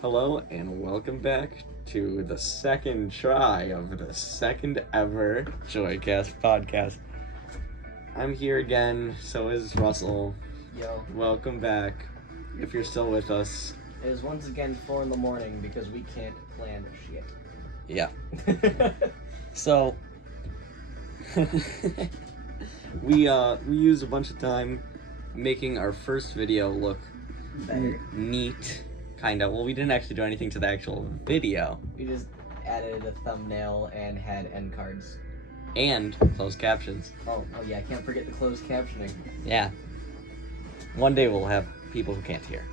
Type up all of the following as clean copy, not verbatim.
Hello and welcome back to the second try of the second ever JoyCast podcast. I'm here again, so is Russell. Yo, Welcome back. If you're still with us. it is once again 4 in the morning because we can't plan shit. Yeah. So we used a bunch of time making our first video look Better. neat, kinda. Well, we didn't actually do anything to the actual video. We just added a thumbnail and had end cards. And closed captions. Oh yeah, I can't forget the closed captioning. Yeah. One day we'll have people who can't hear.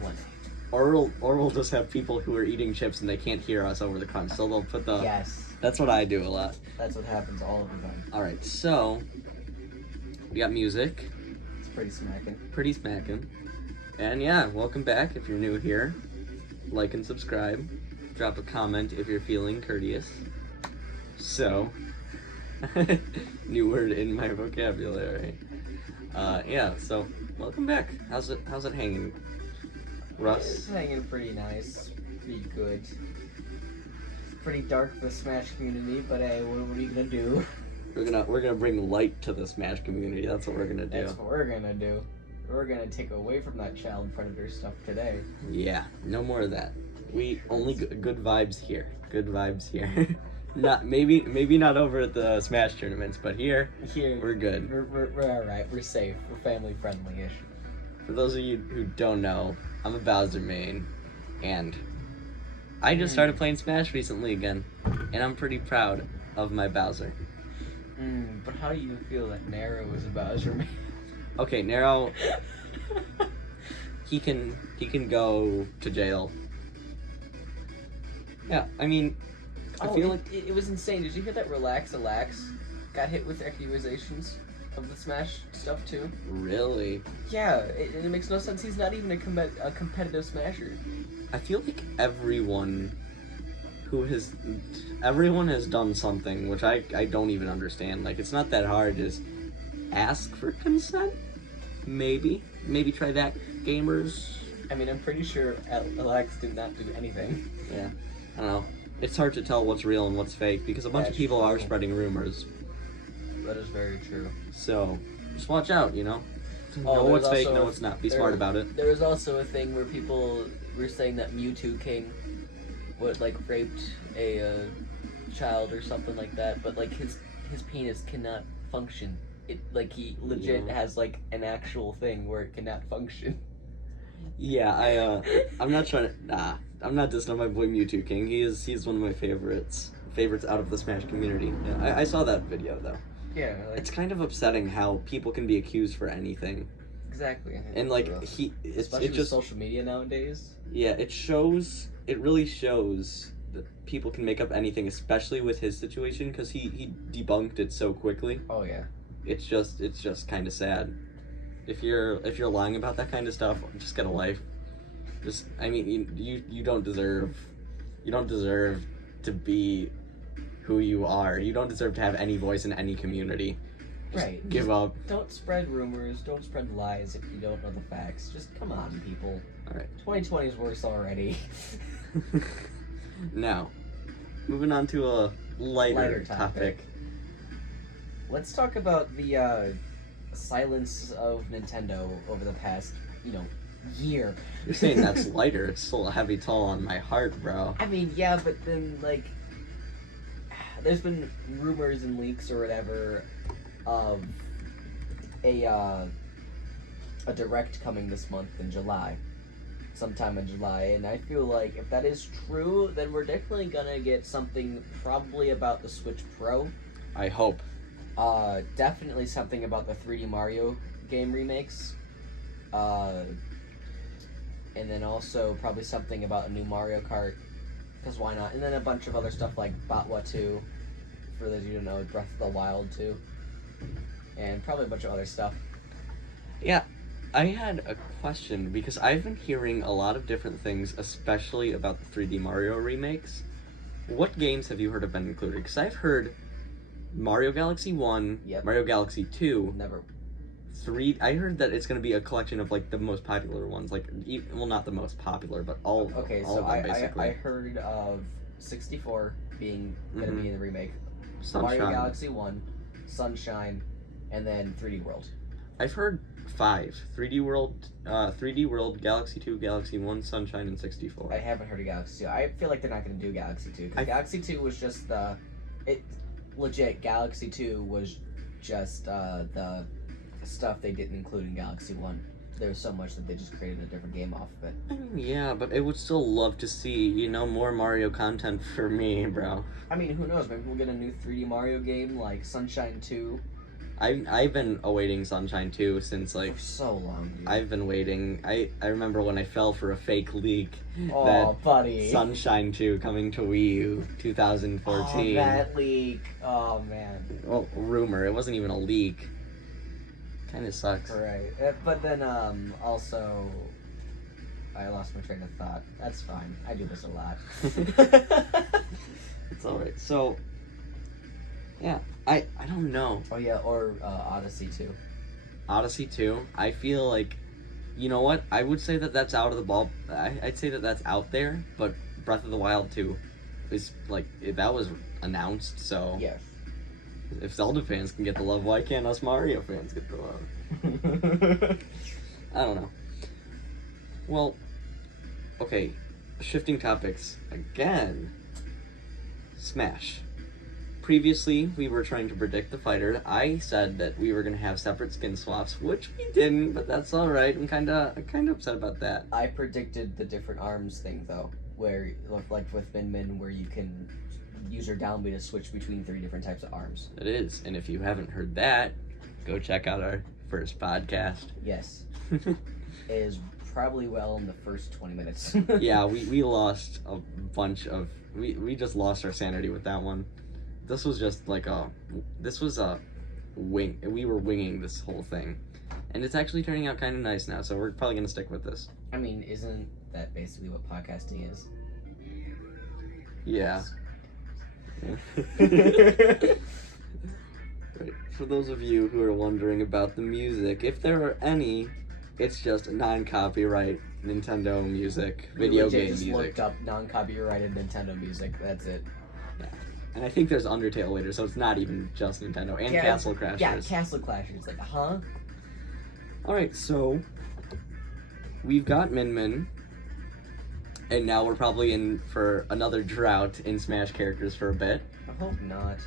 One. Or we'll just have people who are eating chips and they can't hear us over the crunch. So they'll put the... Yes, That's what I do a lot. that's what happens all of the time. Alright, so... We got music. It's pretty smacking. Pretty smacking. And yeah, welcome back if you're new here. Like and subscribe. Drop a comment if you're feeling courteous. So... new word in my vocabulary. Yeah, so welcome back. How's it hanging, Russ? It's hanging pretty nice, pretty good. It's pretty dark for the Smash community, but hey, what are you gonna do? We're gonna bring light to the Smash community. That's what we're gonna do. That's what we're gonna do. We're gonna take away from that child predator stuff today. Yeah, no more of that. We only good vibes here. Good vibes here. Not maybe not over at the Smash tournaments, but here we're good. We're all right. We're safe. We're family friendly-ish. For those of you who don't know, I'm a Bowser main, and I just started playing Smash recently again, and I'm pretty proud of my Bowser. But how do you feel that Nero is a Bowser man? Okay, Nero, he can go to jail. Yeah, I mean, I feel like it was insane. Did you hear that Relax got hit with accusations of the Smash stuff too? really. Yeah, it makes no sense. He's not even a competitive Smasher. I feel like everyone has done something which I don't even understand. Like, it's not that hard. Just ask for consent. Maybe try that, gamers. I mean, I'm pretty sure Relax did not do anything. Yeah, I don't know. It's hard to tell what's real and what's fake because a bunch of That's people are true. spreading rumors. That is very true. So just watch out, you know. Oh, Know there's what's fake, also know what's not. Be there- smart about it. There was also a thing where people were saying that Mewtwo King raped a child or something like that, but like his penis cannot function. It he legit Yeah. has like an actual thing where it cannot function. Yeah, I'm not trying to. I'm not dissing on my boy Mewtwo King. He's one of my favorites out of the Smash community. Yeah, I saw that video though. Yeah, It's kind of upsetting how people can be accused for anything, exactly. and like especially it just with social media nowadays. yeah, it really shows that people can make up anything, especially with his situation because he debunked it so quickly. Oh yeah. It's just kind of sad. If you're lying about that kind of stuff, just get a life. I mean, you don't deserve to be who you are. You don't deserve to have any voice in any community. Just Right. give up. Don't spread rumors. Don't spread lies if you don't know the facts. Just come on, people. All right. 2020 is worse already. Now, moving on to a lighter topic. Let's talk about the silence of Nintendo over the past, year. You're saying that's lighter. It's still a heavy toll on my heart, bro. I mean, yeah, but then, there's been rumors and leaks or whatever of a direct coming this month in July. Sometime in July, and I feel like if that is true, then we're definitely gonna get something probably about the Switch Pro. I hope. Definitely something about the 3D Mario game remakes. And then also probably something about a new Mario Kart, because why not? And then a bunch of other stuff like Batwa 2, for those of you who don't know, Breath of the Wild 2, and probably a bunch of other stuff. Yeah, I had a question because I've been hearing a lot of different things, especially about the 3D Mario remakes. What games have you heard have been included? Because I've heard Mario Galaxy 1, Yep. Mario Galaxy 2, Never. I heard that it's gonna be a collection of like the most popular ones, like well, not the most popular, but all Okay, all so of them basically. I heard of 64 being gonna be in the remake, Sunshine. Mario Galaxy 1, Sunshine, and then 3D World. I've heard 5: 3D World, Galaxy 2, Galaxy 1, Sunshine, and 64. I haven't heard of Galaxy 2. I feel like they're not gonna do Galaxy 2 because Galaxy 2 was just legit. Galaxy 2 was just the stuff they didn't include in Galaxy 1. There was so much that they just created a different game off of it. I mean, yeah, but I would still love to see, more Mario content for me, bro. I mean, who knows? Maybe we'll get a new 3D Mario game like Sunshine 2. I've been awaiting Sunshine 2 since for so long, dude. I've been waiting. I remember when I fell for a fake leak. Oh, buddy. Sunshine 2 coming to Wii U 2014. Oh, that leak. Oh, man. Well, rumor. It wasn't even a leak. Kind of sucks. Right. But then, also, I lost my train of thought. That's fine. I do this a lot. It's alright. So, yeah. I don't know. Oh, yeah, or Odyssey 2. Odyssey 2, I feel like, you know what? I would say that that's out of the ball. I'd say that that's out there, but Breath of the Wild 2 is, like, that was announced, so... Yeah. If Zelda fans can get the love, why can't us Mario fans get the love? I don't know. Well, okay, shifting topics again. Smash. Previously, we were trying to predict the fighter. I said that we were going to have separate skin swaps, which we didn't, but that's alright. I'm kind of upset about that. I predicted the different arms thing, though, where, like with Min Min, where you can use your down B to switch between 3 different types of arms. It is, and if you haven't heard that, go check out our first podcast. Yes. It is probably well in the first 20 minutes. Yeah, we lost a bunch of... We just lost our sanity with that one. This was just like this was a wing. We were winging this whole thing, and it's actually turning out kind of nice now. So we're probably gonna stick with this. I mean, isn't that basically what podcasting is? Yeah. Right. For those of you who are wondering about the music, if there are any, it's just non-copyright Nintendo music, video game just music. Looked up non-copyrighted Nintendo music. That's it. Yeah. And I think there's Undertale later, so it's not even just Nintendo. And Castle Crashers. Yeah, Castle Crashers. Like, huh? Alright, so we've got Min Min, and now we're probably in for another drought in Smash characters for a bit. I hope not.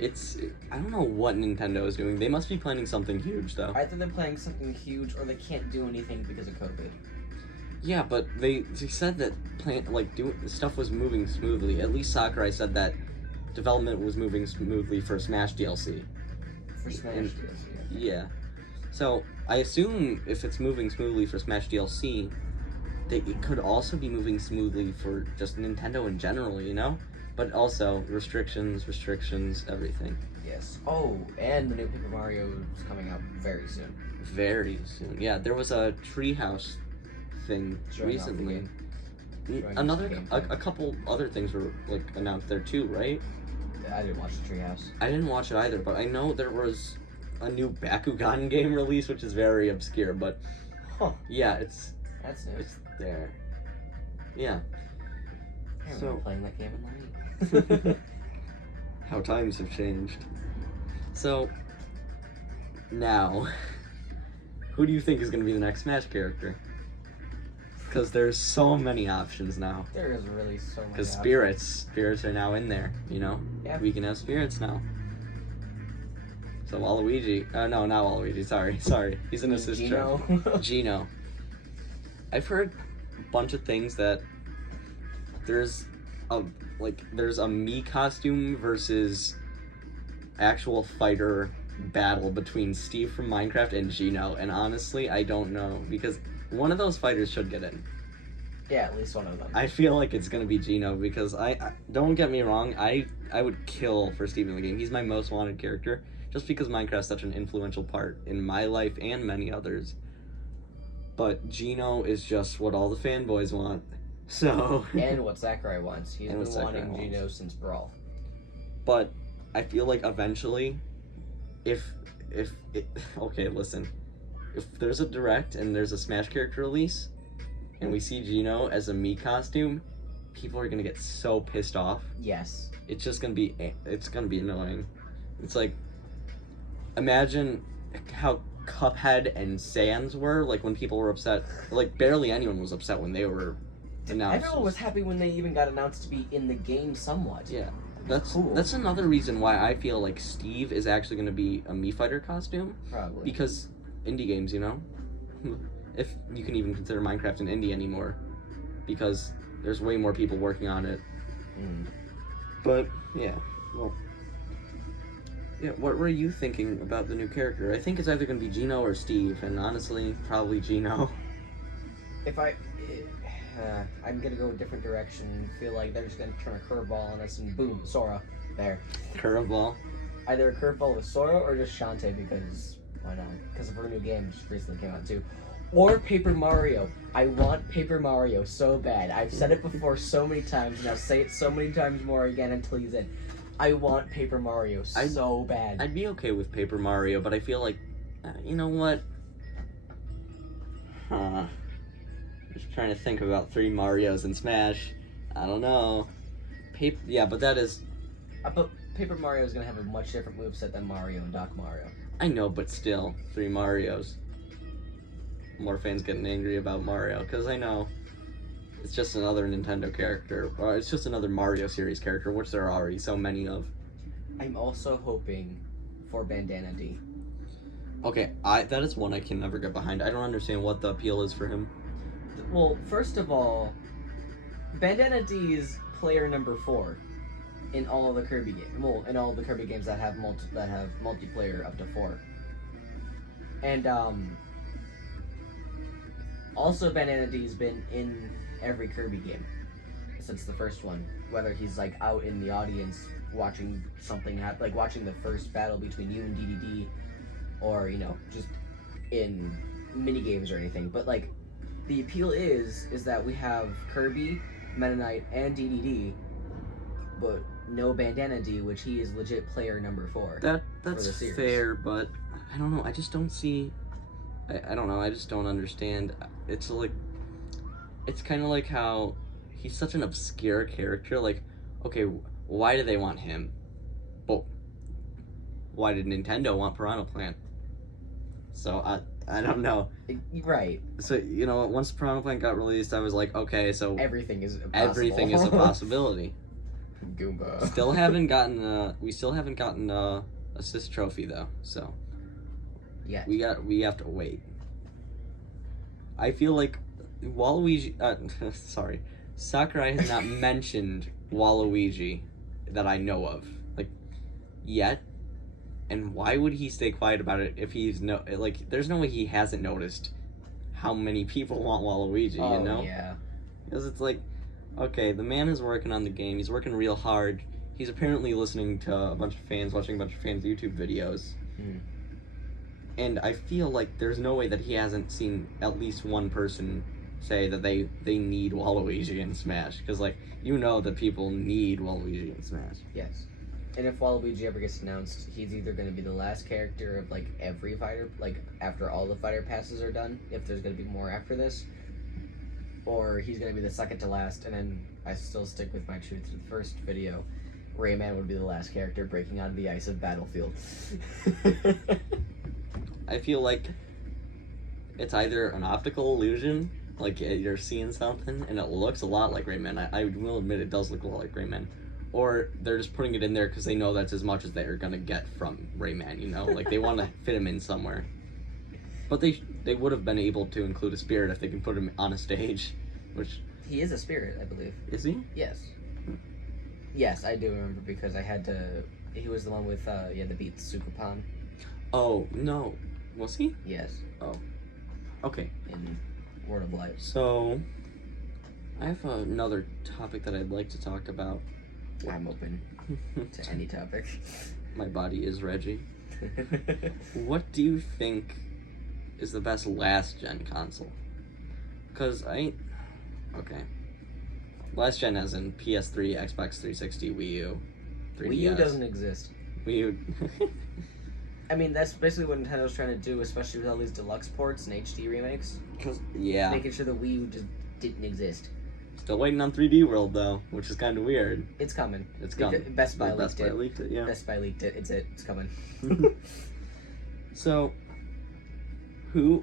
I don't know what Nintendo is doing. They must be planning something huge, though. Either they're planning something huge, or they can't do anything because of COVID. Yeah, but they said that stuff was moving smoothly. At least Sakurai said that development was moving smoothly for Smash DLC. For Smash DLC, yeah. So, I assume if it's moving smoothly for Smash DLC, it could also be moving smoothly for just Nintendo in general, But also, restrictions, everything. Yes. Oh, and the new Paper Mario is coming out very soon. Very soon. Yeah, there was a Treehouse thing Showing recently. A couple other things were announced there too, right? I didn't watch the Treehouse. I didn't watch it either, but I know there was a new Bakugan game release, which is very obscure, but yeah, that's new. It's there. Yeah. I remember playing that game in the Wii. How times have changed. So now, who do you think is going to be the next Smash character? Because there's so many options now. There is really so many. Because spirits are now in there. Yeah. We can have spirits now. So Waluigi, no, not Waluigi. Sorry, he's an assist Gino. Gino. I've heard a bunch of things that there's a Mii costume versus actual fighter battle between Steve from Minecraft and Gino, and honestly, I don't know, because one of those fighters should get in. Yeah, at least one of them. I feel like it's gonna be Gino, because I don't get me wrong, I would kill for Steve in the game. He's my most wanted character, just because Minecraft's such an influential part in my life and many others. But Gino is just what all the fanboys want. So and what Sakurai wants. He's been wanting Gino since Brawl. But I feel like eventually, okay, listen. if there's a direct and there's a Smash character release, and we see Gino as a Mii costume, people are gonna get so pissed off. Yes. It's just gonna be annoying. It's like, imagine how Cuphead and Sans were, like, when people were upset. Like, barely anyone was upset when they were announced. Everyone was happy when they even got announced to be in the game somewhat. Yeah. That's cool. That's another reason why I feel like Steve is actually going to be a Mii Fighter costume. Probably. Because indie games, you know? If you can even consider Minecraft an indie anymore. Because there's way more people working on it. But, yeah. Well... Yeah, what were you thinking about the new character? I think it's either going to be Gino or Steve, and honestly, probably Gino. If I'm gonna go a different direction. Feel like they're just gonna turn a curveball on us and boom, Sora. There. Curveball. Either a curveball with Sora or just Shantae because why not? Because of her new game, which recently came out too. Or Paper Mario. I want Paper Mario so bad. I've said it before so many times, and I'll say it so many times more again until he's in. I want Paper Mario so bad. I'd be okay with Paper Mario, but I feel like, you know what? Just trying to think about 3 Marios in Smash. I don't know. Yeah, but that is... But Paper Mario is going to have a much different moveset than Mario and Doc Mario. I know, but still, 3 Marios. More fans getting angry about Mario, because I know it's just another Nintendo character. Or it's just another Mario series character, which there are already so many of. I'm also hoping for Bandana D. Okay, that is one I can never get behind. I don't understand what the appeal is for him. Well, first of all, Bandana D is player number 4 in all of the Kirby games. Well, in all of the Kirby games that have multiplayer up to 4. And also Bandana D has been in every Kirby game since the first one. Whether he's like out in the audience watching something happen, like watching the first battle between you and DDD, or you know just in mini games or anything. But like, the appeal is that we have Kirby, Meta Knight, and DDD, but no Bandana D, which he is legit player number 4. That's fair, but I don't know. I just don't see. I don't know. I just don't understand. It's like, it's kind of like how he's such an obscure character. Like, okay, why do they want him? Well, why did Nintendo want Piranha Plant? So I don't know. Right. So, you know, once Piranha Plant got released, I was like, okay, so everything is possible. Everything is a possibility. Goomba. We still haven't gotten a assist trophy though. So yeah, we have to wait. I feel like Waluigi. Sorry, Sakurai has not mentioned Waluigi that I know of, like, yet. And why would he stay quiet about it if he's there's no way he hasn't noticed how many people want Waluigi, you know? Yeah. Because it's like, okay, the man is working on the game, he's working real hard, he's apparently listening to a bunch of fans, watching a bunch of fans' YouTube videos. And I feel like there's no way that he hasn't seen at least one person say that they need Waluigi in Smash. Because, like, you know that people need Waluigi in Smash. Yes. And if Waluigi ever gets announced, he's either going to be the last character of, like, every fighter, like, after all the fighter passes are done, if there's going to be more after this, or he's going to be the second to last, and then I still stick with my truth to the first video. Rayman would be the last character breaking out of the ice of Battlefield. I feel like it's either an optical illusion, like you're seeing something, and it looks a lot like Rayman. I will admit it does look a lot like Rayman. Or they're just putting it in there because they know that's as much as they're gonna get from Rayman, you know? Like, they want to fit him in somewhere. But they would have been able to include a spirit if they can put him on a stage, which... He is a spirit, I believe. Is he? Yes. Yes, I do remember because I had to... He was the one with, you had to beat Sukupan. Oh, no. Was he? Yes. Oh. Okay. In Word of Life. So, I have another topic that I'd like to talk about. I'm open to any topic. My body is Reggie. What do you think is the best last-gen console? Because okay. Last-gen as in PS3, Xbox 360, Wii U, 3DS. Wii U doesn't exist. Wii U... I mean, that's basically what Nintendo's trying to do, especially with all these deluxe ports and HD remakes. Yeah. Making sure the Wii U just didn't exist. Still waiting on 3D World though, which is kind of weird. It's coming. It's coming. Best Buy leaked it. leaked it. Yeah. Best Buy leaked it. It's coming. So, the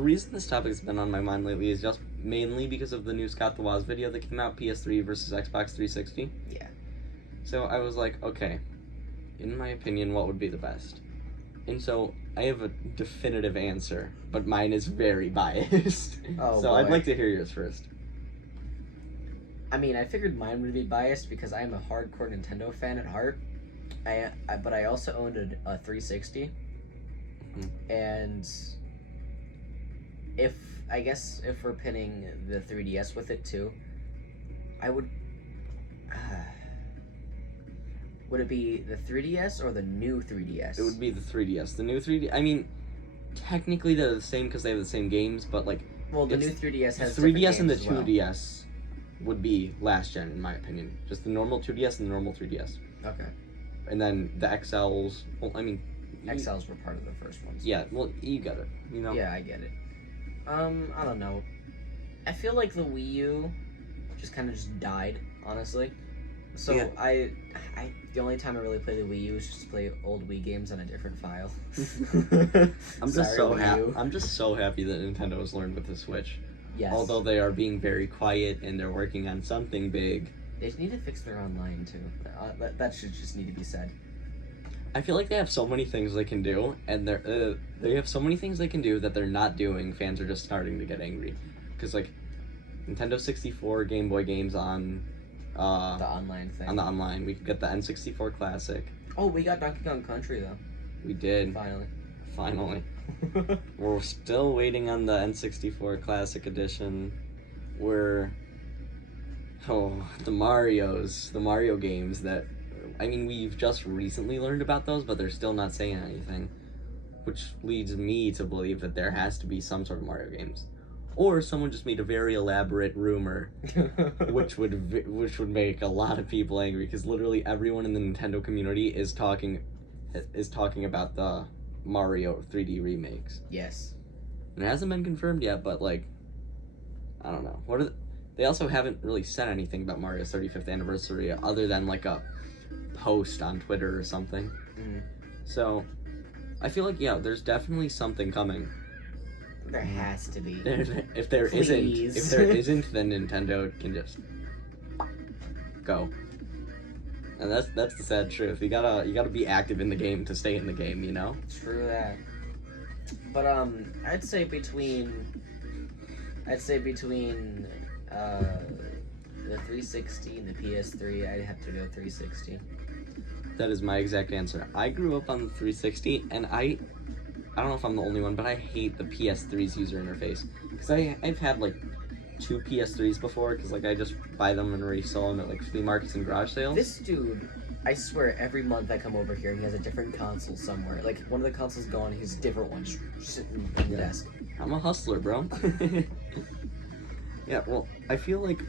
reason this topic has been on my mind lately is just mainly because of the new Scott the Woz video that came out, PS3 versus Xbox 360. Yeah. So I was like, okay, in my opinion, what would be the best? And so I have a definitive answer, but mine is very biased. Oh, so boy. I'd like to hear yours first. I mean, I figured mine would be biased because I am a hardcore Nintendo fan at heart. But I also owned a 360, and if we're pinning the 3DS with it too, I would. Would it be the 3DS or the new 3DS? It would be the 3DS. The new 3D. I mean, technically they're the same because they have the same games, but like. Well, the new 3DS has 3DS and the different games as 2DS would be last gen in my opinion. Just the normal 2DS and the normal 3DS. Okay. And then the XLs. Well, I mean. XLs were part of the first ones. Yeah. Well, you get it. You know. Yeah, I get it. I don't know. I feel like the Wii U just kind of just died, honestly. So yeah. The only time I really play the Wii U is just to play old Wii games on a different file. I'm just so happy that Nintendo has learned with the Switch. Yes. Although they are being very quiet and they're working on something big. They need to fix their online too. That should just need to be said. I feel like they have so many things they can do, and they have so many things they can do that they're not doing. Fans are just starting to get angry, because like Nintendo 64 Game Boy games on the online thing. On the online, we could get the N64 Classic. Oh, we got Donkey Kong Country though. We did. Finally. We're still waiting on the N64 Classic Edition. The Mario games that. I mean, we've just recently learned about those, but they're still not saying anything, which leads me to believe that there has to be some sort of Mario games, or someone just made a very elaborate rumor, which would make a lot of people angry, because literally everyone in the Nintendo community is talking about the Mario 3D remakes. Yes. And it hasn't been confirmed yet, but like, I don't know. They also haven't really said anything about Mario's 35th anniversary other than like a post on Twitter or something. So I feel like there's definitely something coming. There has to be. If there isn't, then Nintendo can just go. And that's the sad truth. You gotta be active in the game to stay in the game, you know? True that. But I'd say between the 360 and the PS3, I'd have to go 360. That is my exact answer. I grew up on the 360, and I don't know if I'm the only one, but I hate the PS3's user interface. Because I've had, like, 2 PS3s before, because, like, I just buy them and resell them at, like, flea markets and garage sales. This dude, I swear, every month I come over here and he has a different console somewhere. Like, one of the consoles gone, he's a different one sitting on the desk. I'm a hustler, bro. Yeah, well, I feel like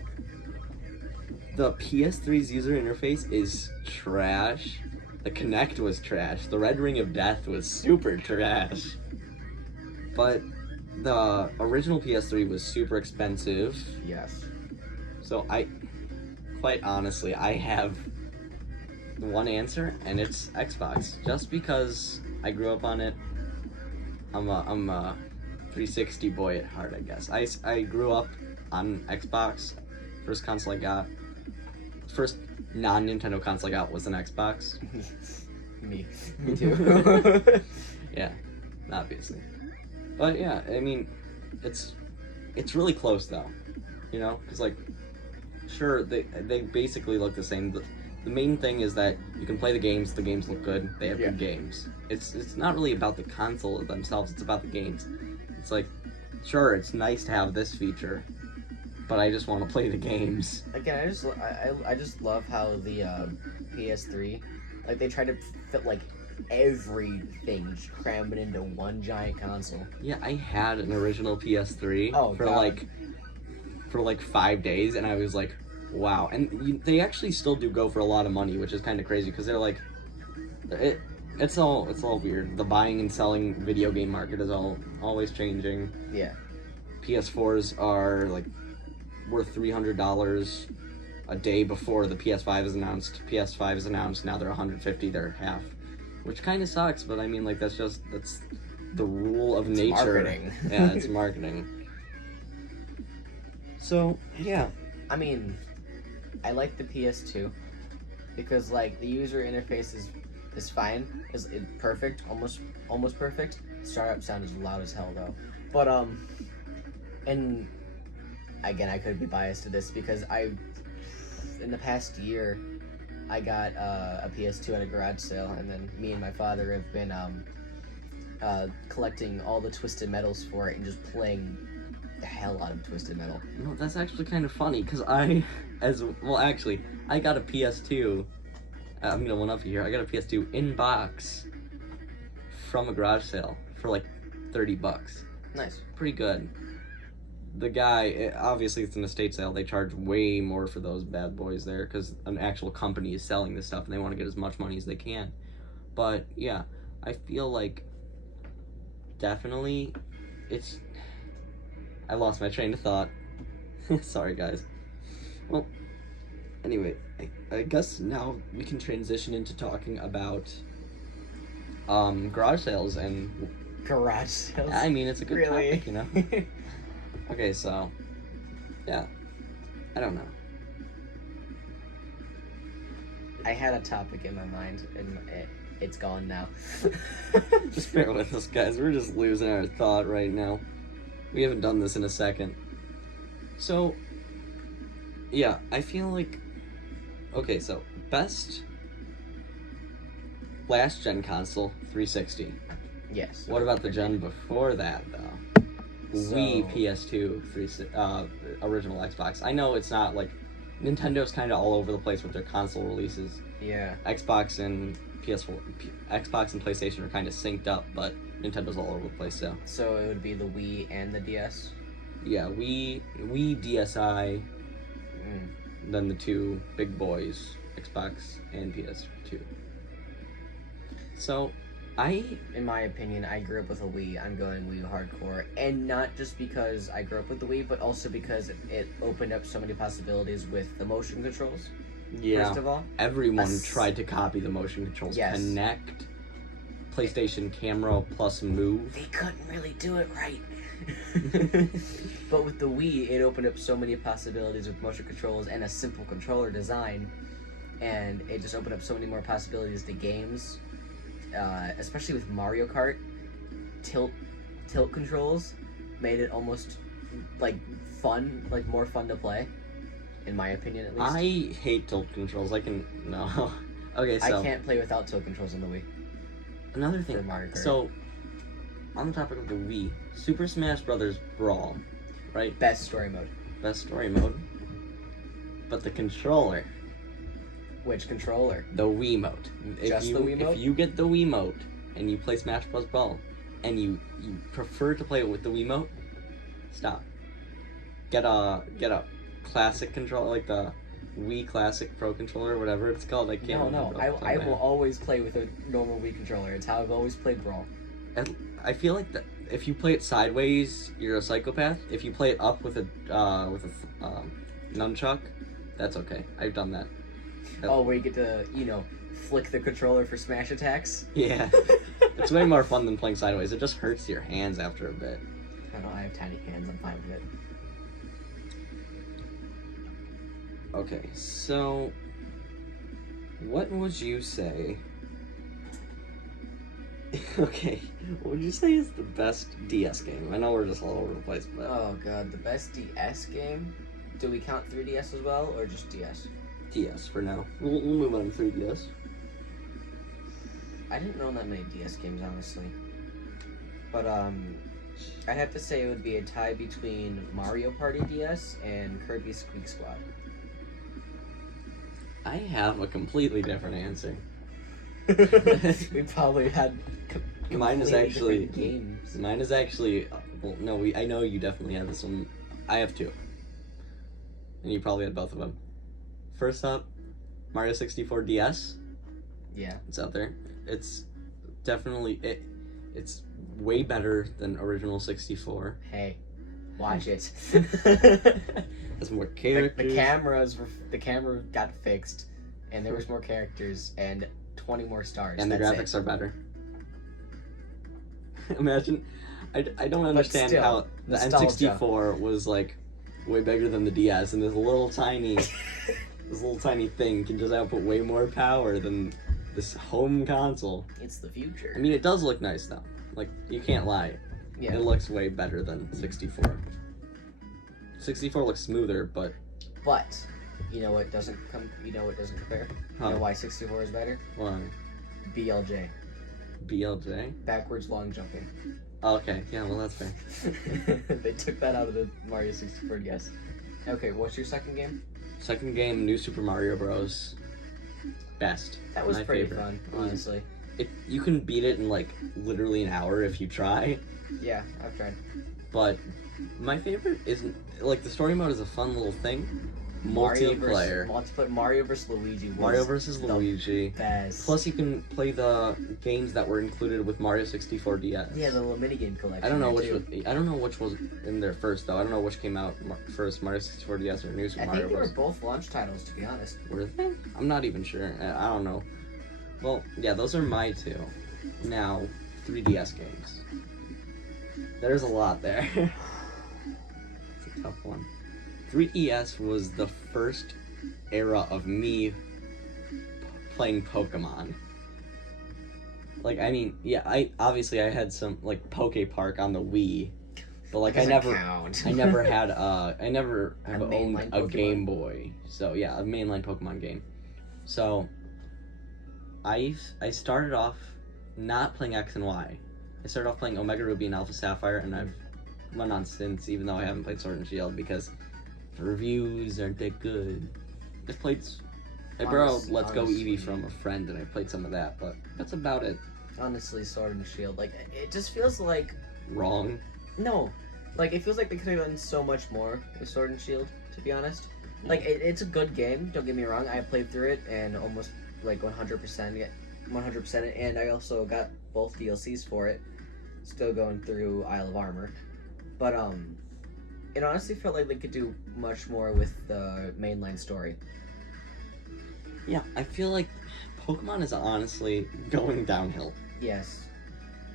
the PS3's user interface is trash. The Kinect was trash. The Red Ring of Death was super trash. But the original PS3 was super expensive. Yes. So quite honestly, I have one answer, and it's Xbox. Just because I grew up on it, I'm a 360 boy at heart, I guess. I grew up on Xbox. First console I got. First non-Nintendo console I got was an Xbox. Me too. Yeah, obviously. But yeah, I mean, it's really close though, you know, because like, sure they basically look the same. The main thing is that you can play the games look good. They have good games. It's not really about the console themselves. It's about the games. It's like, sure, it's nice to have this feature, but I just want to play the games. Again, I just love how the PS3, like, they try to fit like everything, just cram it into one giant console. Yeah, I had an original PS3 for like 5 days, and I was like, wow. And they actually still do go for a lot of money, which is kind of crazy, because they're like, It's all weird. The buying and selling video game market is always changing. Yeah. PS4s are like worth $300 a day before the PS5 is announced. PS5 is announced, now they're $150, they're half. Which kind of sucks, but I mean, like, that's the rule of nature. Marketing. Yeah, it's marketing. So, yeah. I mean, I like the PS2 because, like, the user interface is fine. It's perfect, almost perfect. Startup sound is loud as hell, though. But, and again, I could be biased to this because in the past year, I got a PS2 at a garage sale, and then me and my father have been collecting all the Twisted Metals for it and just playing the hell out of Twisted Metal. No, that's actually kind of funny, because I got a PS2. I'm gonna one up you here. I got a PS2 in box from a garage sale for like $30. Nice. Pretty good. The guy, obviously it's an estate sale, they charge way more for those bad boys there because an actual company is selling this stuff and they want to get as much money as they can. But yeah, I feel like definitely I lost my train of thought. Sorry guys. Well, anyway, I guess now we can transition into talking about garage sales and Garage sales? I mean, it's a good Really? topic, you know. Okay, so, yeah, I don't know. I had a topic in my mind, and it's gone now. Just bear with us, guys. We're just losing our thought right now. We haven't done this in a second. So, yeah, I feel like... Okay, so, best last-gen console, 360. Yes. What about the gen before that, though? Wii, PS2, original Xbox. I know it's not like Nintendo's kind of all over the place with their console releases. Yeah. Xbox and Xbox and PlayStation are kind of synced up, but Nintendo's all over the place. So it would be the Wii and the DS. Yeah, Wii, DSi, then the two big boys, Xbox and PS2. So. In my opinion, I grew up with a Wii. I'm going Wii hardcore. And not just because I grew up with the Wii, but also because it opened up so many possibilities with the motion controls. Yeah. First of all. Everyone tried to copy the motion controls. Yes. Kinect, PlayStation Camera plus Move. They couldn't really do it right. But with the Wii, it opened up so many possibilities with motion controls and a simple controller design. And it just opened up so many more possibilities to games. Especially with Mario Kart, tilt controls made it almost like fun, like more fun to play, in my opinion at least. I hate tilt controls. No. Okay, so I can't play without tilt controls on the Wii. Another thing. For Mario Kart. So, on the topic of the Wii, Super Smash Brothers Brawl, right? Best story mode. Best story mode. But the controller. Which controller? The Wiimote. Just the Wiimote? If you get the Wiimote and you play Smash Bros. Brawl and you prefer to play it with the Wiimote, stop. Get a classic controller, like the Wii Classic Pro controller, whatever it's called. I can't remember. I will always play with a normal Wii controller. It's how I've always played Brawl. And I feel like that if you play it sideways, you're a psychopath. If you play it up with a nunchuck, that's okay. I've done that. Oh, where you get to, flick the controller for smash attacks? Yeah. It's way more fun than playing sideways. It just hurts your hands after a bit. I don't know, I have tiny hands. I'm fine with it. Okay, so what would you say? Okay, what would you say is the best DS game? I know we're just all over the place, but... Oh god, the best DS game? Do we count 3DS as well, or just DS? DS for now. We'll move on to 3DS. I didn't know that many DS games, honestly. But, I'd have to say it would be a tie between Mario Party DS and Kirby Squeak Squad. I have a completely different answer. We probably had Mine is actually games. Mine is actually well, no, I know you definitely have this one. I have two, and you probably had both of them. First up, Mario 64 DS. Yeah, It's out there. It's definitely it's way better than original 64. Hey, watch it. There's more characters. The camera got fixed, and there was more characters and 20 more stars. And the graphics are better. Imagine, I don't understand still, how the nostalgia. N64 was like way bigger than the DS, and this little tiny thing can just output way more power than this home console. It's the future. I mean, it does look nice though. Like, you can't lie. Yeah. It looks way better than 64. 64 looks smoother, but you know what doesn't compare? Huh. You know why 64 is better? Why? BLJ. BLJ? Backwards long jumping. Okay, yeah, well that's fair. They took that out of the Mario 64 DS. Okay, what's your second game? Second game, New Super Mario Bros. Best. That was My pretty favorite. fun, honestly. You can beat it in like literally an hour if you try, Yeah, I've tried. but my favorite isn't like the story mode is a fun little thing. Multiplayer. Mario vs. Luigi. Was Mario vs. the Luigi. best. Plus, you can play the games that were included with Mario 64 DS. Yeah, the little minigame collection. I don't know which was in there first though. I don't know which came out first, Mario 64 DS or New Super I Mario think they Bros. were both launch titles, to be honest. Were they? I'm not even sure. I don't know. Well, yeah, those are my two. Now, 3DS games. There's a lot there. It's a tough one. 3DS was the first era of me playing Pokemon. Like, I mean, yeah, I had some like Poke Park on the Wii, but like I never have owned a Pokemon. Game Boy. So yeah, a mainline Pokemon game. So I started off not playing X and Y. I started off playing Omega Ruby and Alpha Sapphire, and I've went on since, even though I haven't played Sword and Shield because the reviews aren't that good. I borrowed Let's Go Eevee from a friend, and I played some of that, but that's about it. Honestly, Sword and Shield, like, it just feels like... Wrong. No. Like, it feels like they could have done so much more with Sword and Shield, to be honest. Like, it's a good game, don't get me wrong. I played through it and almost, like, 100% it, and I also got both DLCs for it. Still going through Isle of Armor. But, it honestly felt like they could do much more with the mainline story. Yeah, I feel like Pokemon is honestly going downhill. Yes.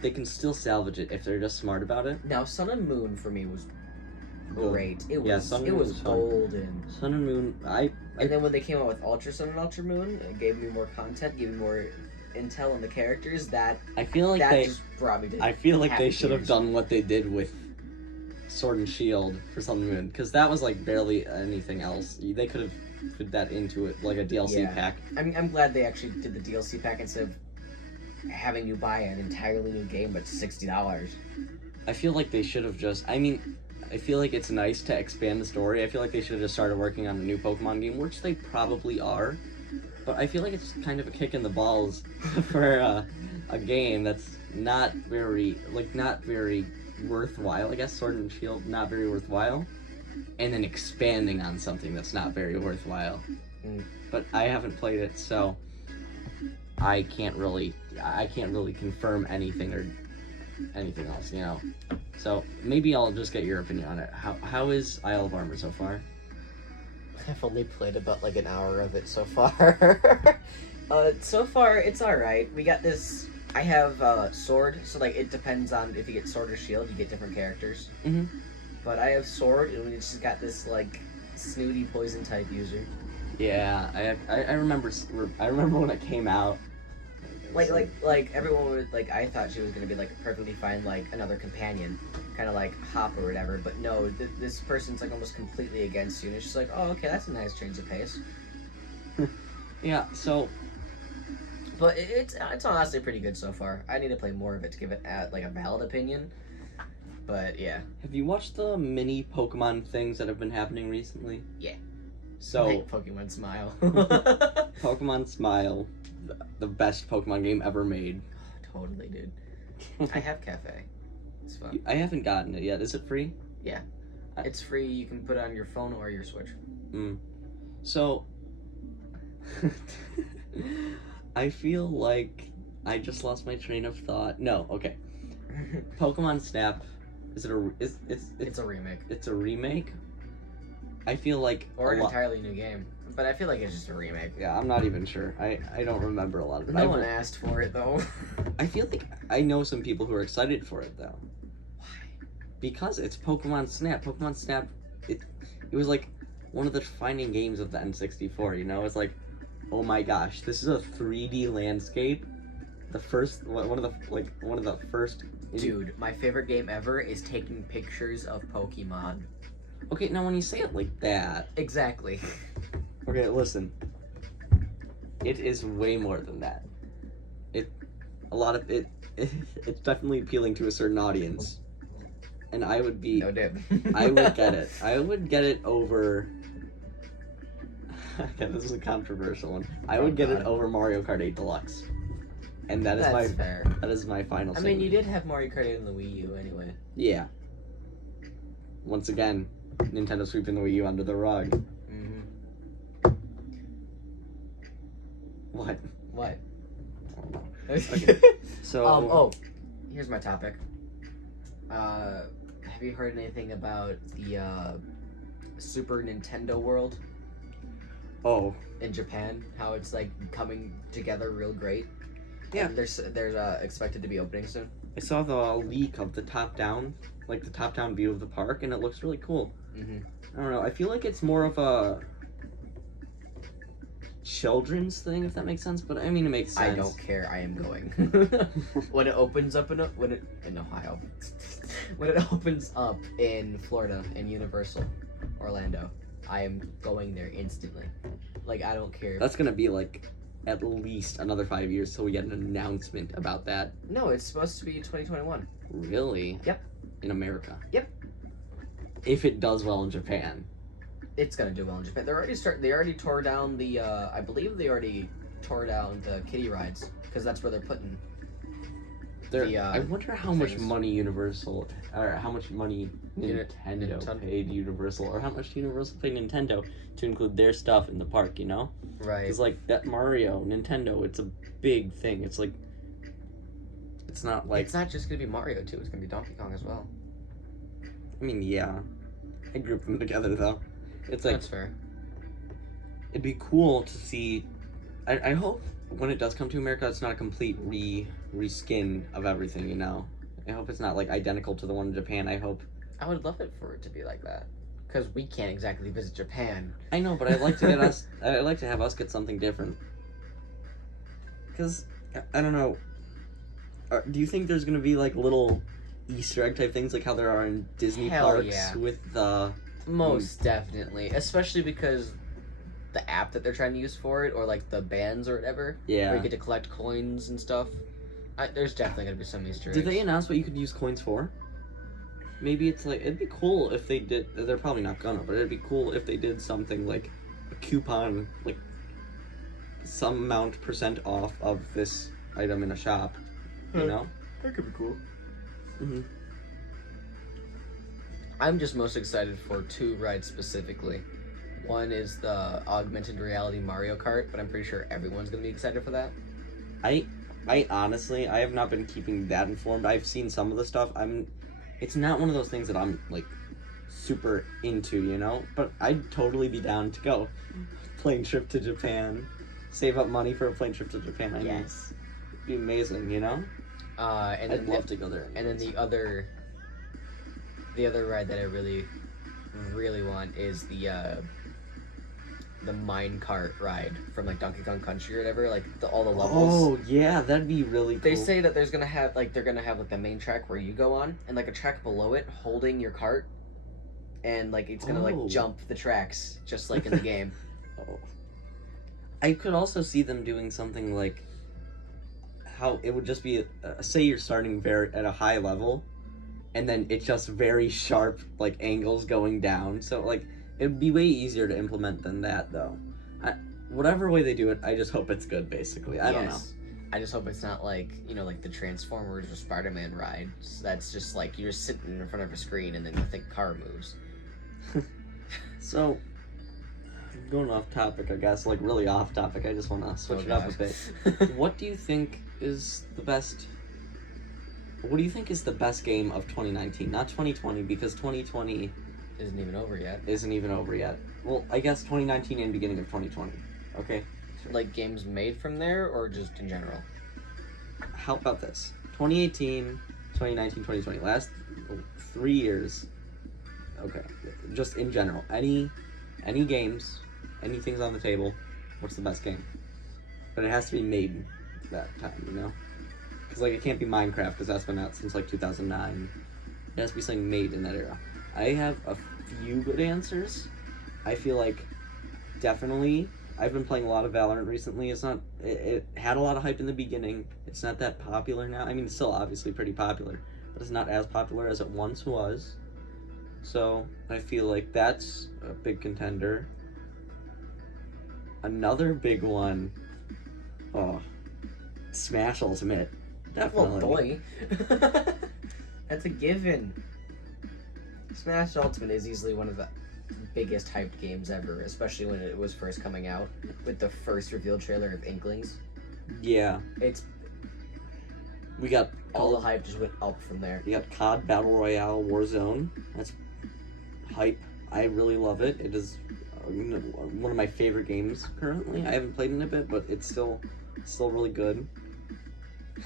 They can still salvage it if they're just smart about it. Now, Sun and Moon for me was great. It Yeah, was Sun and it Moon was was fun. golden. Sun and Moon, And then when they came out with Ultra Sun and Ultra Moon, it gave me more content, gave me more intel on the characters. I feel like Just brought me to. I feel like they happy should have tears. done what they did with Sword and Shield for Sun and Moon, because that was like barely anything else. They could have put that into it like a DLC Yeah. pack. I'm glad they actually did the DLC pack instead of having you buy an entirely new game but $60. I feel like they should have just. I mean, I feel like it's nice to expand the story. I feel like they should have just started working on a new Pokemon game, which they probably are. But I feel like it's kind of a kick in the balls for a game that's not very worthwhile. I guess Sword and Shield, not very worthwhile, and then expanding on something that's not very worthwhile. But I haven't played it, so I can't really confirm anything or anything else, you know. So maybe I'll just get your opinion on it. How is Isle of Armor so far? I've only played about like an hour of it so far. So far it's alright. We got this. I have Sword, so like it depends on if you get Sword or Shield, you get different characters. Mm-hmm. But I have Sword, and it's just got this like snooty poison type user. Yeah, I remember when it came out. Like everyone would like. I thought she was gonna be like perfectly fine, like another companion, kind of like Hop or whatever. But no, this person's like almost completely against you, and it's just like, oh, okay, that's a nice change of pace. Yeah, so. But it's honestly pretty good so far. I need to play more of it to give it like a valid opinion. But yeah. Have you watched the mini Pokemon things that have been happening recently? Yeah. So Like Pokemon Smile. Pokemon Smile, the best Pokemon game ever made. Totally, dude. I have Cafe. It's fun. I haven't gotten it yet. Is it free? Yeah. It's free. You can put it on your phone or your Switch. So I feel like I just lost my train of thought. No, okay. Pokemon Snap, is it a It's a remake. It's a remake? I feel like Or an entirely new game. But I feel like it's just a remake. Yeah, I'm not even sure. I don't remember a lot of it. No one asked for it though. I feel like I know some people who are excited for it though. Why? Because it's Pokemon Snap. Pokemon Snap, it was like one of the defining games of the N64, you know? It's like, oh my gosh, this is a 3D landscape. The first one of the first Dude, my favorite game ever is taking pictures of Pokemon. Okay, now when you say it like that. Exactly. Okay, listen. It is way more than that. It's definitely appealing to a certain audience. And I would be No dip. I would get it. I would get it over okay, this is a controversial one. I would get it over Mario Kart 8 Deluxe. And that's fair. That is my final I statement. mean, you did have Mario Kart 8 in the Wii U anyway. Yeah. Once again, Nintendo sweeping the Wii U under the rug. Mm-hmm. What? What? Okay. So oh, here's my topic. Have you heard anything about the Super Nintendo World Oh. in Japan? How it's like coming together real great. Yeah. And there's expected to be opening soon. I saw the leak of the top-down view of the park, and it looks really cool. Mm-hmm. I don't know. I feel like it's more of a children's thing, if that makes sense. But I mean, it makes sense. I don't care. I am going. When it opens up in Ohio, when it opens up in Florida in Universal Orlando, I am going there instantly. Like, I don't care. That's gonna be like at least another 5 years till we get an announcement about that. No, it's supposed to be 2021. Really? Yep. In America. Yep. If it does well in Japan. It's gonna do well in Japan. They already tore down the. I believe they already tore down the kiddie rides because that's where they're putting. I wonder how much things. money Universal, or how much money Nintendo paid Universal, or how much Universal paid Nintendo to include their stuff in the park, you know? Right. Because, like, that Mario, Nintendo, it's a big thing. It's like, it's not like... It's not just gonna be Mario, too. It's gonna be Donkey Kong as well. I mean, yeah. I group them together, though. It's like... That's fair. It'd be cool to see... I hope when it does come to America, it's not a complete reskin of everything, you know? I hope it's not, like, identical to the one in Japan. I hope... I would love it for it to be like that. Because we can't exactly visit Japan. I know, but I'd like to get us... I'd like to have us get something different. Because, I don't know... do you think there's gonna be, like, little Easter egg type things, like how there are in Disney Hell parks yeah. with the... Most definitely. Especially because the app that they're trying to use for it, or, like, the bands or whatever, Yeah. where you get to collect coins and stuff. There's definitely gonna be some Easter eggs. Did they announce what you could use coins for? Maybe it's like, it'd be cool if they did, they're probably not gonna, but it'd be cool if they did something like a coupon, like some amount % off of this item in a shop, you know? That could be cool. Mm-hmm. I'm just most excited for 2 rides specifically. One is the augmented reality Mario Kart, but I'm pretty sure everyone's gonna be excited for that. I honestly, I have not been keeping that informed. I've seen some of the stuff. It's not one of those things that I'm, like, super into, you know? But I'd totally be down to go. Plane trip to Japan. Save up money for a plane trip to Japan. I mean, Yes. it'd be amazing, you know? And I'd love to go there. And then the other ride that I really, really want is the minecart ride from, like, Donkey Kong Country or whatever, like all the levels. Oh yeah, that'd be really cool. They say that they're gonna have like the main track where you go on, and like a track below it holding your cart, and like it's gonna like jump the tracks just like in the game. Oh. I could also see them doing something like how it would just be say you're starting at a high level, and then it's just very sharp like angles going down. So like it'd be way easier to implement than that though. Whatever way they do it, I just hope it's good. Basically, I don't know. I just hope it's not like, you know, like the Transformers or Spider-Man ride. So that's just like you're just sitting in front of a screen and then the car moves. So, going off topic, I guess, like really off topic. I just want to switch it up a bit. What do you think is the best? What do you think is the best game of 2019? Not 2020, because 2020 Isn't even over yet. isn't even over yet. Well, I guess 2019 and beginning of 2020. Okay. Like games made from there, or just in general? How about this? 2018, 2019, 2020. Last 3 years. Okay. Just in general. Any games, anything's on the table. What's the best game? But it has to be made that time, you know? Because, like, it can't be Minecraft, because that's been out since, like, 2009. It has to be something made in that era. I have a few good answers. I feel like, definitely, I've been playing a lot of Valorant recently. It had a lot of hype in the beginning. It's not that popular now. I mean, it's still obviously pretty popular, but it's not as popular as it once was. So, I feel like that's a big contender. Another big one, Smash Ultimate. Definitely. Oh boy. That's a given. Smash Ultimate is easily one of the biggest hyped games ever, especially when it was first coming out with the first reveal trailer of Inklings. Yeah. We got all the hype just went up from there. We got COD Battle Royale Warzone. That's hype. I really love it. It is one of my favorite games currently. I haven't played in a bit, but it's still really good.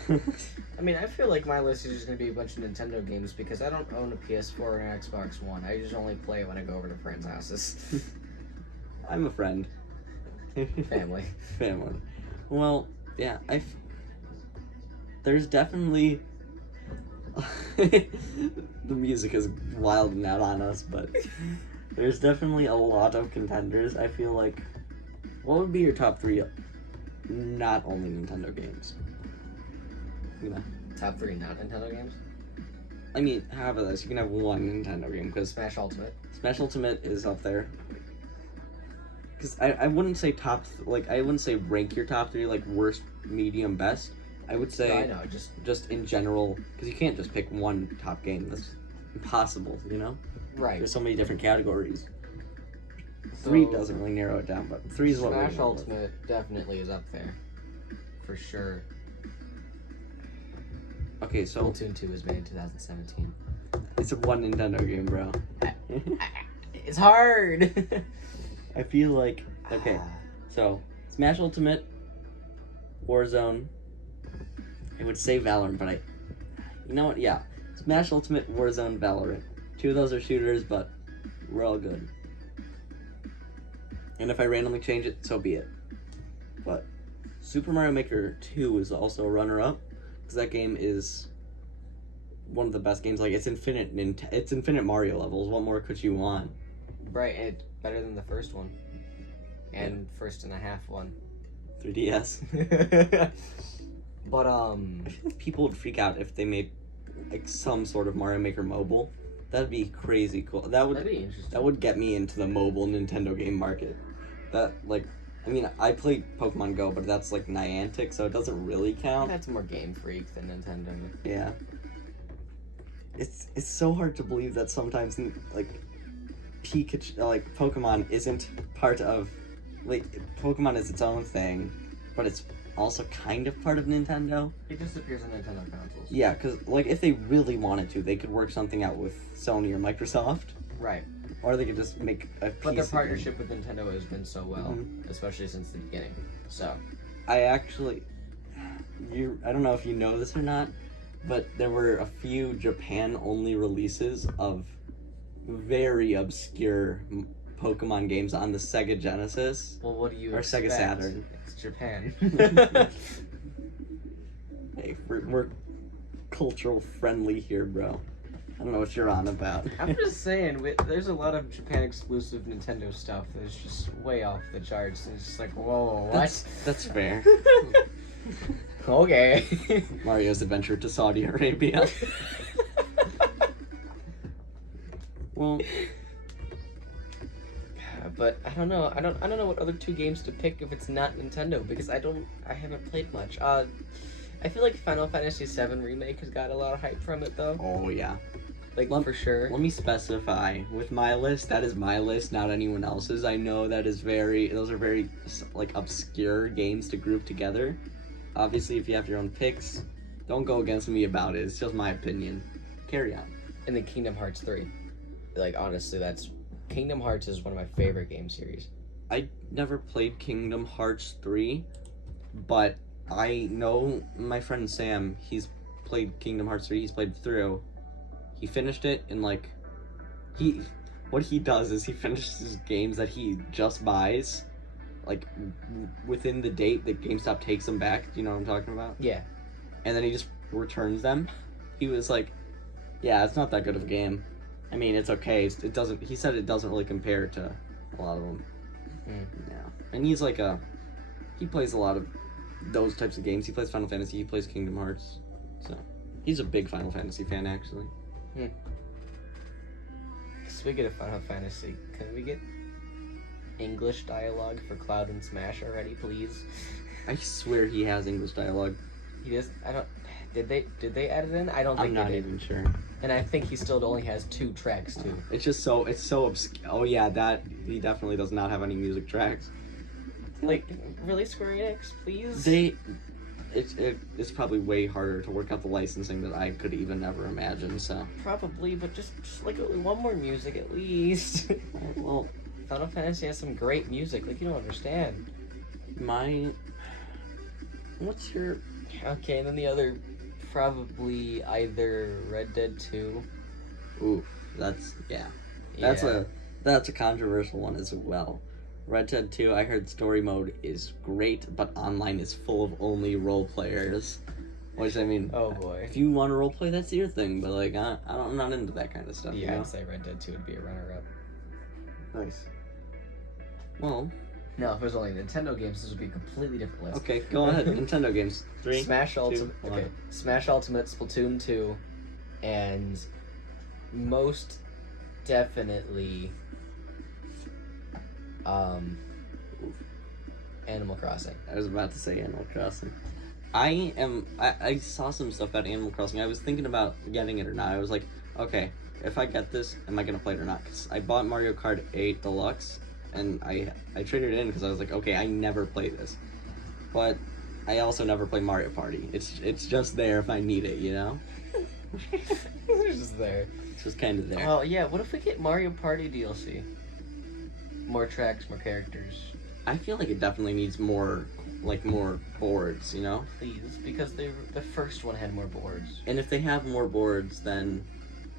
I mean, I feel like my list is just going to be a bunch of Nintendo games because I don't own a PS4 or an Xbox One. I just only play when I go over to friends' houses. I'm a friend. Family. Family. Well, yeah, there's definitely... the music is wilding out on us, but there's definitely a lot of contenders. I feel like... What would be your top 3 not only Nintendo games? Top 3 not Nintendo games? I mean, how about this? You can have one Nintendo game, because Smash Ultimate. Smash Ultimate is up there. Because I wouldn't say I wouldn't say rank your top 3, like, worst, medium, best. I would say... No, I know, just in general, because you can't just pick one top game. That's impossible, you know? Right. There's so many different categories. 3 doesn't really narrow it down, but 3 is what Smash Ultimate definitely is up there. For sure. Okay, so... Splatoon 2 was made in 2017. It's a one Nintendo game, bro. It's hard! I feel like... Okay, so... Smash Ultimate, Warzone... I would say Valorant, but you know what? Yeah. Smash Ultimate, Warzone, Valorant. 2 of those are shooters, but we're all good. And if I randomly change it, so be it. But Super Mario Maker 2 is also a runner-up, because that game is one of the best games. Like, it's infinite Mario levels. What more could you want? Right, and it's better than the first one. And first and a half one. 3DS. But, I feel like people would freak out if they made, like, some sort of Mario Maker mobile. That'd be crazy cool. That'd be interesting. That would get me into the mobile Nintendo game market. That, like, I mean, I played Pokemon Go, but that's, like, Niantic, so it doesn't really count. That's more Game Freak than Nintendo. Yeah. It's so hard to believe that sometimes, like, Pikachu, like, Pokemon isn't part of, like, Pokemon is its own thing, but it's also kind of part of Nintendo. It just appears on Nintendo consoles. Yeah, because, like, if they really wanted to, they could work something out with Sony or Microsoft. Right. Or they could just make a piece. But their partnership with Nintendo has been so well, Mhm. especially since the beginning. So. I actually... I don't know if you know this or not, but there were a few Japan-only releases of very obscure Pokemon games on the Sega Genesis. Well, what do you Or expect? Sega Saturn. It's Japan. Hey, we're cultural friendly here, bro. I don't know what you're on about. I'm just saying, there's a lot of Japan-exclusive Nintendo stuff that's just way off the charts. And it's just like, whoa, what? That's fair. Okay. Mario's Adventure to Saudi Arabia. Well, but I don't know. I don't know what other 2 games to pick if it's not Nintendo because I haven't played much. I feel like Final Fantasy VII Remake has got a lot of hype from it though. oh yeah. Like for sure. Let me specify. With my list, that is my list, not anyone else's. I know those are very, like, obscure games to group together. Obviously, if you have your own picks, don't go against me about it. It's just my opinion. Carry on. And then Kingdom Hearts 3. Like, honestly, Kingdom Hearts is one of my favorite game series. I never played Kingdom Hearts 3, but I know my friend Sam, he's played Kingdom Hearts 3, he's played through. He finished it in like... What he does is he finishes games that he just buys, like, within the date that GameStop takes them back. Do you know what I'm talking about? Yeah. And then he just returns them. He was like, yeah, it's not that good of a game. I mean, it's okay. It doesn't... He said it doesn't really compare to a lot of them. Yeah. And he's like he plays a lot of those types of games. He plays Final Fantasy, he plays Kingdom Hearts. So, he's a big Final Fantasy fan, actually. Speaking of Final Fantasy, can we get English dialogue for Cloud and Smash already, please? I swear he has English dialogue. He just, I don't... Did they add it in? I don't think I'm they not did. even sure. And I think he still only has 2 tracks, too. It's so obscure. Oh yeah, he definitely does not have any music tracks. Like, really, Square Enix, please? It's probably way harder to work out the licensing that I could even ever imagine, so. Probably, but just like one more music at least. Well, Final Fantasy has some great music, like you don't understand. What's your... Okay, and then the other, probably either Red Dead 2. Oof, that's a controversial one as well. Red Dead 2, I heard story mode is great, but online is full of only role players. Which, I mean, oh boy. If you want to role play, that's your thing, but like, I'm not into that kind of stuff. Yeah, you know? I'd say Red Dead 2 would be a runner-up. Nice. Well... No, if it was only Nintendo games, this would be a completely different list. Okay, go ahead. Nintendo games. 3, Smash 2, Ultimate. 1. Okay, Smash Ultimate, Splatoon 2, and most definitely Animal Crossing. I was about to say Animal Crossing. I saw some stuff about Animal Crossing. I was thinking about getting it or not. I was like, okay, if I get this, am I going to play it or not? Because I bought Mario Kart 8 Deluxe, and I traded it in because I was like, okay, I never play this. But I also never play Mario Party. It's just there if I need it, you know? It's just there. It's just kind of there. Oh, yeah, what if we get Mario Party DLC? More tracks, more characters. I feel like it definitely needs more boards, you know? Please, because the first one had more boards. And if they have more boards, then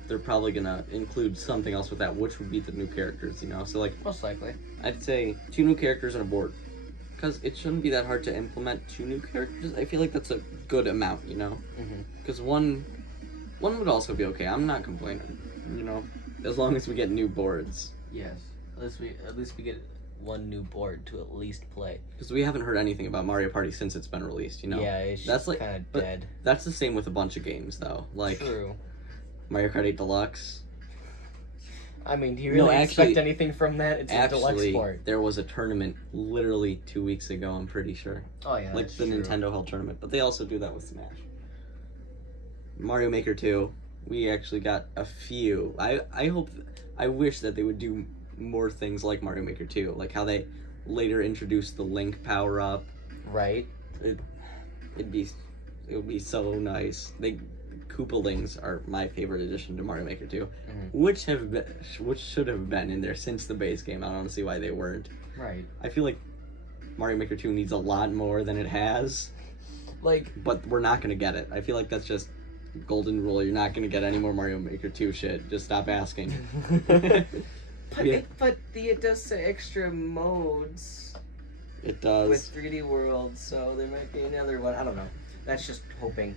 they're probably gonna include something else with that, which would be the new characters, you know? So, like... Most likely. I'd say 2 new characters and a board. Because it shouldn't be that hard to implement 2 new characters. I feel like that's a good amount, you know? Because one would also be okay. I'm not complaining, you know? As long as we get new boards. Yes. At least we get one new board to at least play. Because we haven't heard anything about Mario Party since it's been released, you know? Yeah, it's that's just kind of dead. That's the same with a bunch of games, though. Like, true. Mario Kart 8 Deluxe. I mean, do you really expect anything from that? It's a deluxe port. There was a tournament literally 2 weeks ago, I'm pretty sure. Oh, yeah, like the true. Nintendo held tournament. But they also do that with Smash. Mario Maker 2, we actually got a few. I wish that they would do more things like Mario Maker 2, like how they later introduced the Link power-up. Right. It would be so nice. Koopalings are my favorite addition to Mario Maker 2, which should have been in there since the base game. I don't see why they weren't. Right. I feel like Mario Maker 2 needs a lot more than it has. But we're not gonna get it. I feel like that's just golden rule. You're not gonna get any more Mario Maker 2 shit. Just stop asking. But it does say extra modes. It does. With 3D World, so there might be another one. I don't know. That's just hoping.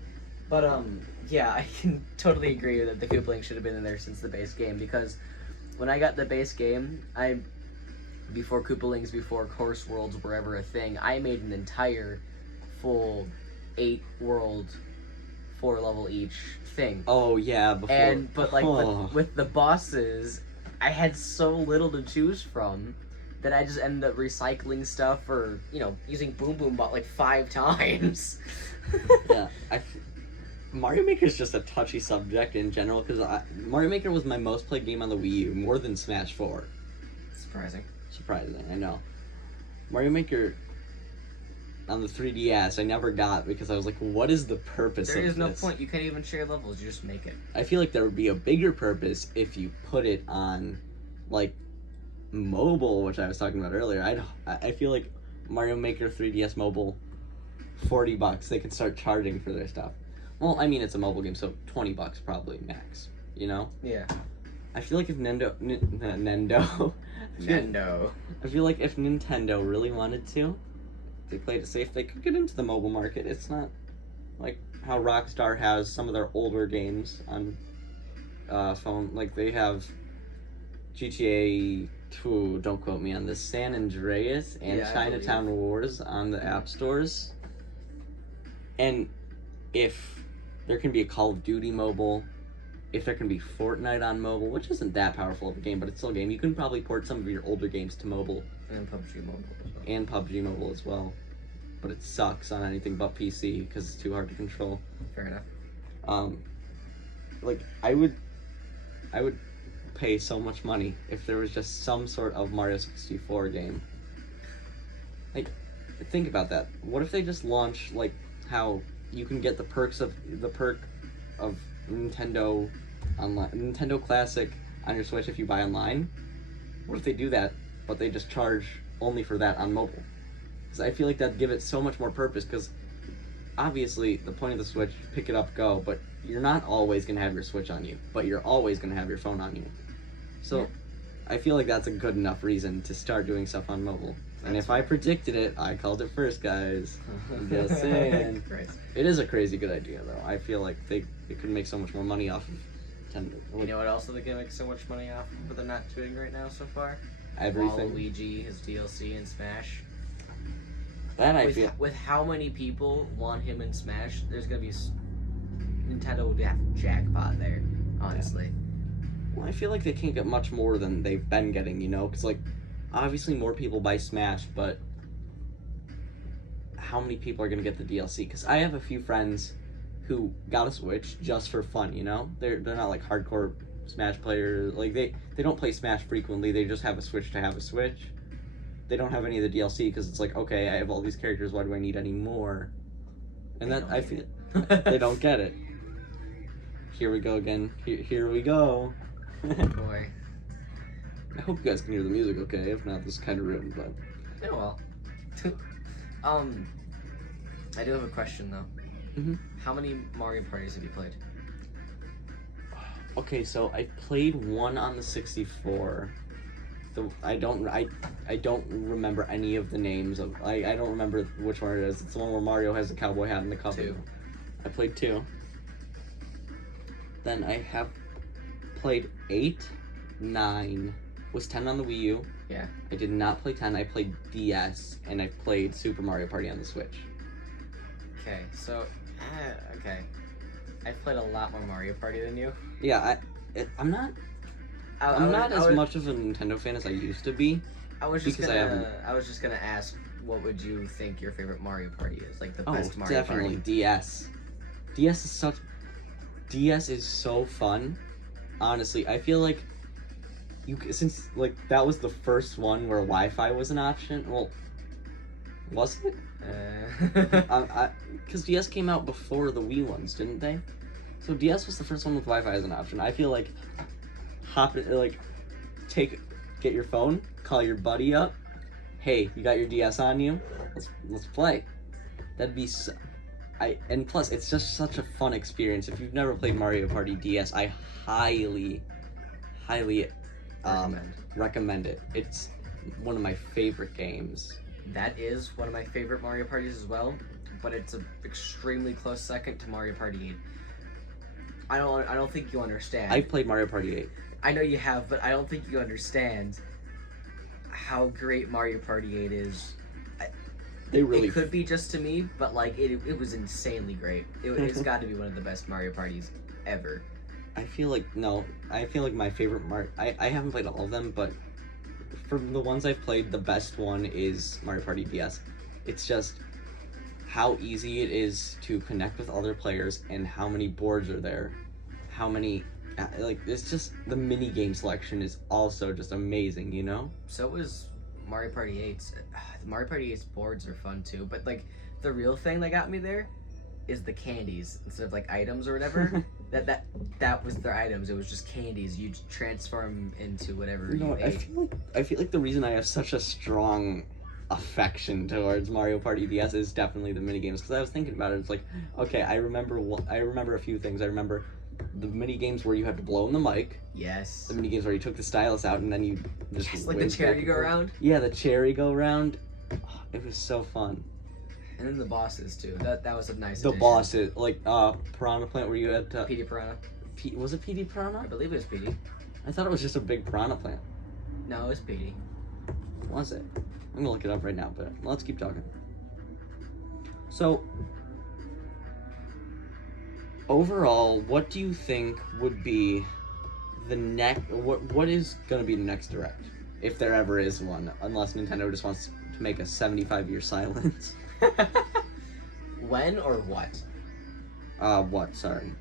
But yeah, I can totally agree that the Koopalings should have been in there since the base game, because when I got the base game, before Koopalings, before Course Worlds were ever a thing, I made an entire full 8 world, 4 level each thing. Oh yeah, before. But with the bosses, I had so little to choose from that I just ended up recycling stuff or, using Boom Boom Bot like 5 times. Yeah, Mario Maker is just a touchy subject in general, because Mario Maker was my most played game on the Wii U, more than Smash 4. Surprising, I know. Mario Maker, on the 3DS I never got because I was like, what is the purpose of this? There is no point. You can't even share levels. You just make it. I feel like there would be a bigger purpose if you put it on, like, mobile, which I was talking about earlier. I feel like Mario Maker 3DS Mobile, $40. They could start charging for their stuff. Well, I mean, it's a mobile game, so $20 probably max. You know? Yeah. I feel like if Nintendo. I feel like if Nintendo really wanted to, they played it safe, they could get into the mobile market. It's not like how Rockstar has some of their older games on phone. Like they have GTA 2, don't quote me on this, San Andreas and Chinatown Wars on the app stores. And if there can be a Call of Duty mobile, if there can be Fortnite on mobile, which isn't that powerful of a game, but it's still a game, you can probably port some of your older games to mobile. And PUBG Mobile as well. And PUBG Mobile as well. But it sucks on anything but PC because it's too hard to control. Fair enough. Like, I would pay so much money if there was just some sort of Mario 64 game. Like, think about that. What if they just launched, like, how you can get the perk of Nintendo online, Nintendo Classic on your Switch if you buy online? What if they do that, but they just charge only for that on mobile? Because I feel like that'd give it so much more purpose, because obviously the point of the Switch, pick it up, go, but you're not always going to have your Switch on you, but you're always going to have your phone on you. So yeah. I feel like that's a good enough reason to start doing stuff on mobile. And if I predicted it, I called it first, guys. I'm just saying. It is a crazy good idea, though. I feel like they could make so much more money off of Nintendo. You know what else they can make so much money off of, but they're not doing right now so far? Everything. Waluigi, his DLC in Smash. That I feel. With how many people want him in Smash, there's gonna be Nintendo would have jackpot there, honestly. Yeah. Well, I feel like they can't get much more than they've been getting, you know? Because, like, obviously more people buy Smash, but how many people are going to get the DLC? Because I have a few friends who got a Switch just for fun, you know? They're not, like, hardcore Smash players. Like, they don't play Smash frequently. They just have a Switch to have a Switch. They don't have any of the DLC because it's like, okay, I have all these characters. Why do I need any more? And that, I feel, they don't get it. Here we go again. Here we go. Boy. I hope you guys can hear the music okay. If not, this is kind of rude, but... Oh, well. I do have a question, though. Mm-hmm. How many Mario parties have you played? Okay, so I played one on the 64. I don't remember any of the names of... I don't remember which one it is. It's the one where Mario has the cowboy hat and the cup. 2. I played 2. Then I have played 8, 9... Was 10 on the Wii U. Yeah. I did not play 10. I played DS, and I played Super Mario Party on the Switch. Okay, so... okay. I've played a lot more Mario Party than you. Yeah, I'm not as much of a Nintendo fan as I used to be. I was just gonna ask, what would you think your favorite Mario Party is? Like the best Mario Party? Definitely DS. DS is so fun. Honestly, I feel like since like that was the first one where Wi-Fi was an option. Well, was it? Because DS came out before the Wii ones, didn't they? So DS was the first one with Wi-Fi as an option. I feel like get your phone, call your buddy up. Hey, you got your DS on you? Let's play. That'd be and plus it's just such a fun experience. If you've never played Mario Party DS, I highly recommend it. It's one of my favorite games. That is one of my favorite Mario Parties as well, but it's an extremely close second to Mario Party 8. I don't think you understand. I've played Mario Party 8. I know you have, but I don't think you understand how great Mario Party 8 is. It could be just to me, but like it was insanely great. It's got to be one of the best Mario Parties ever. I feel like my favorite Mario... I haven't played all of them, but from the ones I've played, the best one is Mario Party DS. It's just how easy it is to connect with other players and how many boards are there. How many... Like, it's just... The mini game selection is also just amazing, you know? So is Mario Party 8's, the Mario Party 8's boards are fun too, but like the real thing that got me there is the candies instead of like items or whatever. that was their items. It was just candies. You transform into whatever You know you what, ate. I feel like the reason I have such a strong affection towards Mario Party DS is definitely the mini games, because I was thinking about it. It's like, okay, I remember a few things. I remember the mini games where you had to blow in the mic. Yes. The mini games where you took the stylus out and then you just Yes, like the went back cherry and go forth. around. Yeah, the cherry go round. Oh, it was so fun. And then the bosses too. That was a nice The addition. bosses, like Piranha Plant, where you had to. PD Piranha. Was it PD I Piranha? believe it was PD. I thought it was just a big Piranha Plant. No, it was PD. Was it? I'm gonna look it up right now, but let's keep talking. So, overall, what do you think would be the next? What is gonna be the next direct, if there ever is one? Unless Nintendo just wants to make a 75-year silence. When or what? What? Sorry,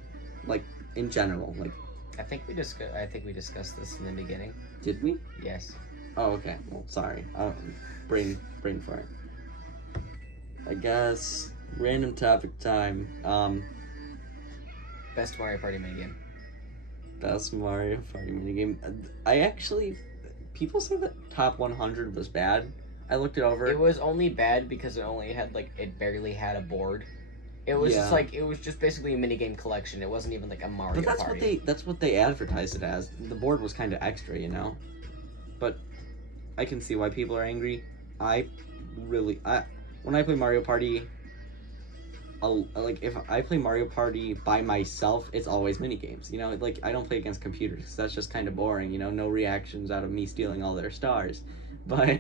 like in general. Like, I think we discussed this in the beginning. did we? Yes. Oh, okay. Well, sorry. Brain fart. I guess random topic time. Best Mario Party minigame. Best Mario Party minigame. I actually, people say that top 100 was bad. I looked it over. It was only bad because it barely had a board. It was Yeah. it was just basically a minigame collection. It wasn't even like a Mario But Party. that's what they advertised it as. The board was kind of extra, you know. But I can see why people are angry. When I play Mario Party, if I play Mario Party by myself, it's always mini games. You know, like I don't play against computers, 'cause that's just kind of boring. You know, no reactions out of me stealing all their stars. But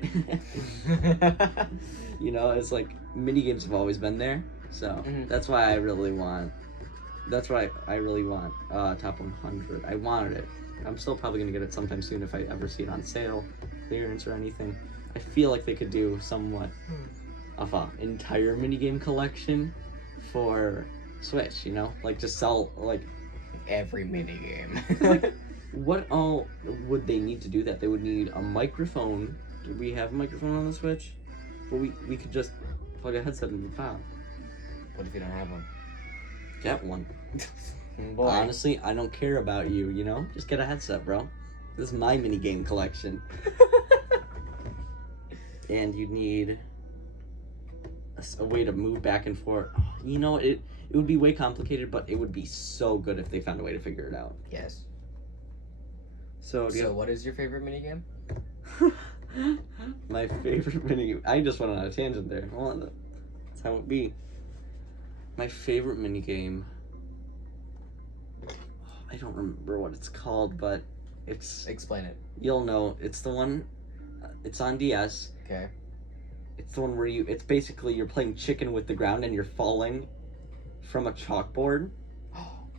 you know, it's like mini games have always been there. So Mhm. that's why I really want. That's why I really want top 100. I wanted it. I'm still probably gonna get it sometime soon if I ever see it on sale, clearance or anything. I feel like they could do somewhat of an entire minigame collection for Switch, you know? Like just sell like Every minigame. like what all would they need to do that? They would need a microphone. Do we have a microphone on the Switch? But we could just plug a headset in the file. What if you don't have one? Get one. Boy. Honestly, I don't care about you, you know? Just get a headset, bro. This is my minigame collection. And you need a way to move back and forth. You know, it would be way complicated, but it would be so good if they found a way to figure it out. Yes. So, So what is your favorite minigame? my favorite minigame. I just went on a tangent there. Well, that's how it be. My favorite minigame. I don't remember what it's called, but it's. Explain it. You'll know. It's the one. It's on DS. Okay. It's the one where it's basically you're playing chicken with the ground and you're falling from a chalkboard.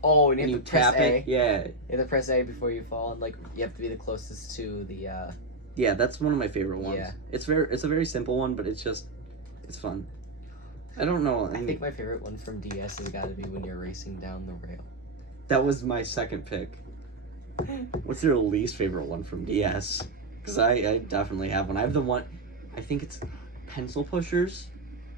Oh, and you have to press tap A. it. Yeah. You have to press A before you fall, and you have to be the closest to the. Yeah, that's one of my favorite ones. Yeah. It's a very simple one, but it's fun. I don't know. I think my favorite one from DS has got to be when you're racing down the rail. that was my second pick. What's your least favorite one from DS? Because I definitely have one. I have the one. I think it's Pencil Pushers.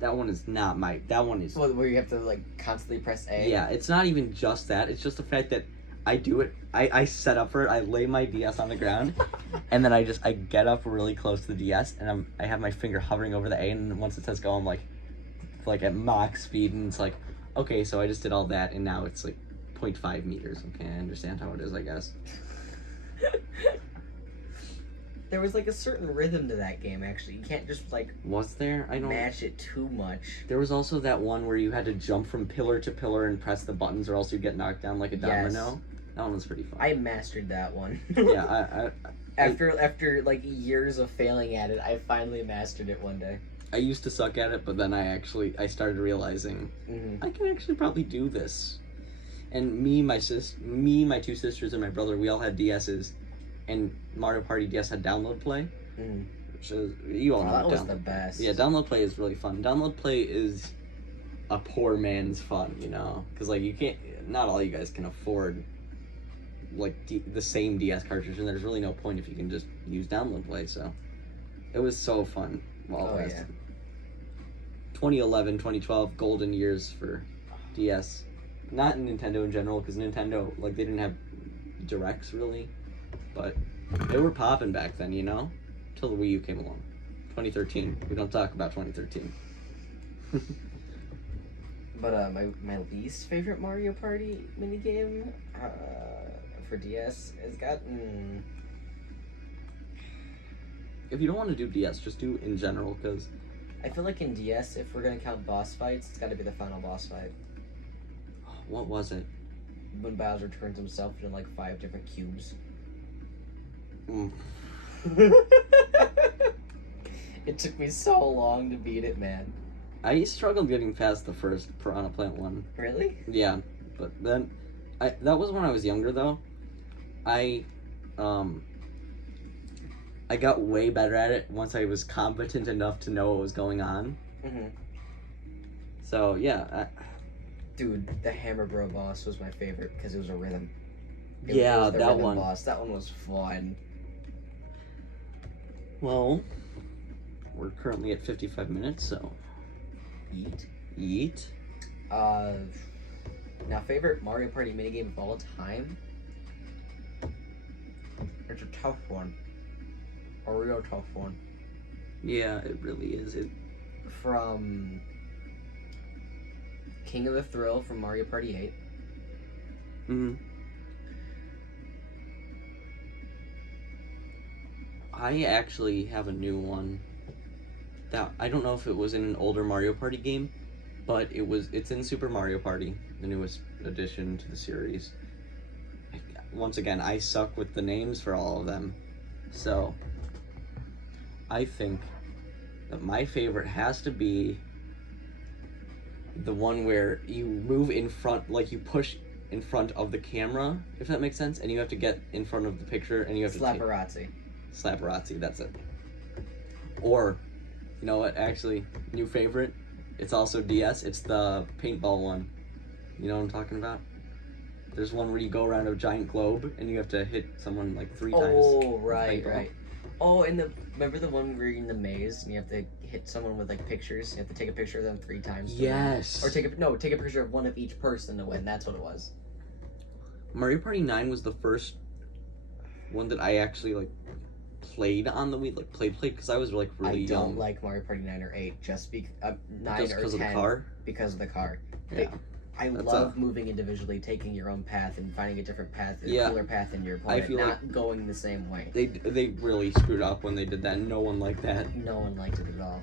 That one is not my. That one is. Well, where you have to constantly press A. Yeah, it's not even just that. It's just the fact that I do it. I set up for it. I lay my DS on the ground, and then I get up really close to the DS, and I have my finger hovering over the A, and once it says go, I'm like at Mach speed, and it's like, okay, so I just did all that, and now it's 0.5 meters. Okay, I understand how it is, I guess. There was a certain rhythm to that game. Actually, you can't just Was there? I don't. match it too much. There was also that one where you had to jump from pillar to pillar and press the buttons, or else you'd get knocked down like a domino. That one was pretty fun. I mastered that one. Yeah, After years of failing at it, I finally mastered it one day. I used to suck at it, but then I started realizing I can actually probably do this. And my two sisters, and my brother, we all had DSs, and Mario Party DS had download play, which is you all know. That was download the best. Yeah, download play is really fun. Download play is a poor man's fun, you know, because you can't. Not all you guys can afford the same DS cartridge, and there's really no point if you can just use download play. So It was so fun. Wild Oh, West. yeah. 2011, 2012, golden years for DS. Not Nintendo in general, because Nintendo, like, they didn't have directs really, but they were popping back then, you know? Till the Wii U came along. 2013. We don't talk about 2013. But my least favorite Mario Party minigame for DS has gotten... If you don't want to do DS, just do in general, because... I feel like in DS, if we're gonna count boss fights, it's gotta be the final boss fight. What was it? When Bowser turns himself into like 5 different cubes. Mm. It took me so long to beat it, man. I struggled getting past the first Piranha Plant one. Really? Yeah, but then... that was when I was younger, though. I got way better at it once I was competent enough to know what was going on. Mm-hmm. So, yeah. Dude, the Hammer Bro boss was my favorite because it was a rhythm. It Yeah, was the that rhythm one. boss. That one was fun. Well, we're currently at 55 minutes, so... Eat. Now, favorite Mario Party minigame of all time? It's a tough one. A real tough one. Yeah, it really is. From King of the Thrill from Mario Party 8. Mm. I actually have a new one. That I don't know if it was in an older Mario Party game, but it's in Super Mario Party, the newest addition to the series. Once again, I suck with the names for all of them. So I think that my favorite has to be the one where you move in front, like you push in front of the camera, if that makes sense, and you have to get in front of the picture, and you have to Slapperazzi, that's it. Or, you know what, actually, new favorite, it's also DS, it's the paintball one. You know what I'm talking about? There's one where you go around a giant globe, and you have to hit someone like 3 times. Oh, right. Oh, and remember the one where you're in the maze, and you have to hit someone with, like, pictures? You have to take a picture of them 3 times to Yes! win. Or take a picture of one of each person to win, that's what it was. Mario Party 9 was the first one that I actually, like, played on the Wii, like, played, because I was, like, really young. I don't like Mario Party 9 or 8, 9 just or 10. because of the car? Because of the car. Yeah. I love moving individually, taking your own path, and finding a different path, a cooler path than your opponent, I feel not going the same way. They really screwed up when they did that, and no one liked that. No one liked it at all.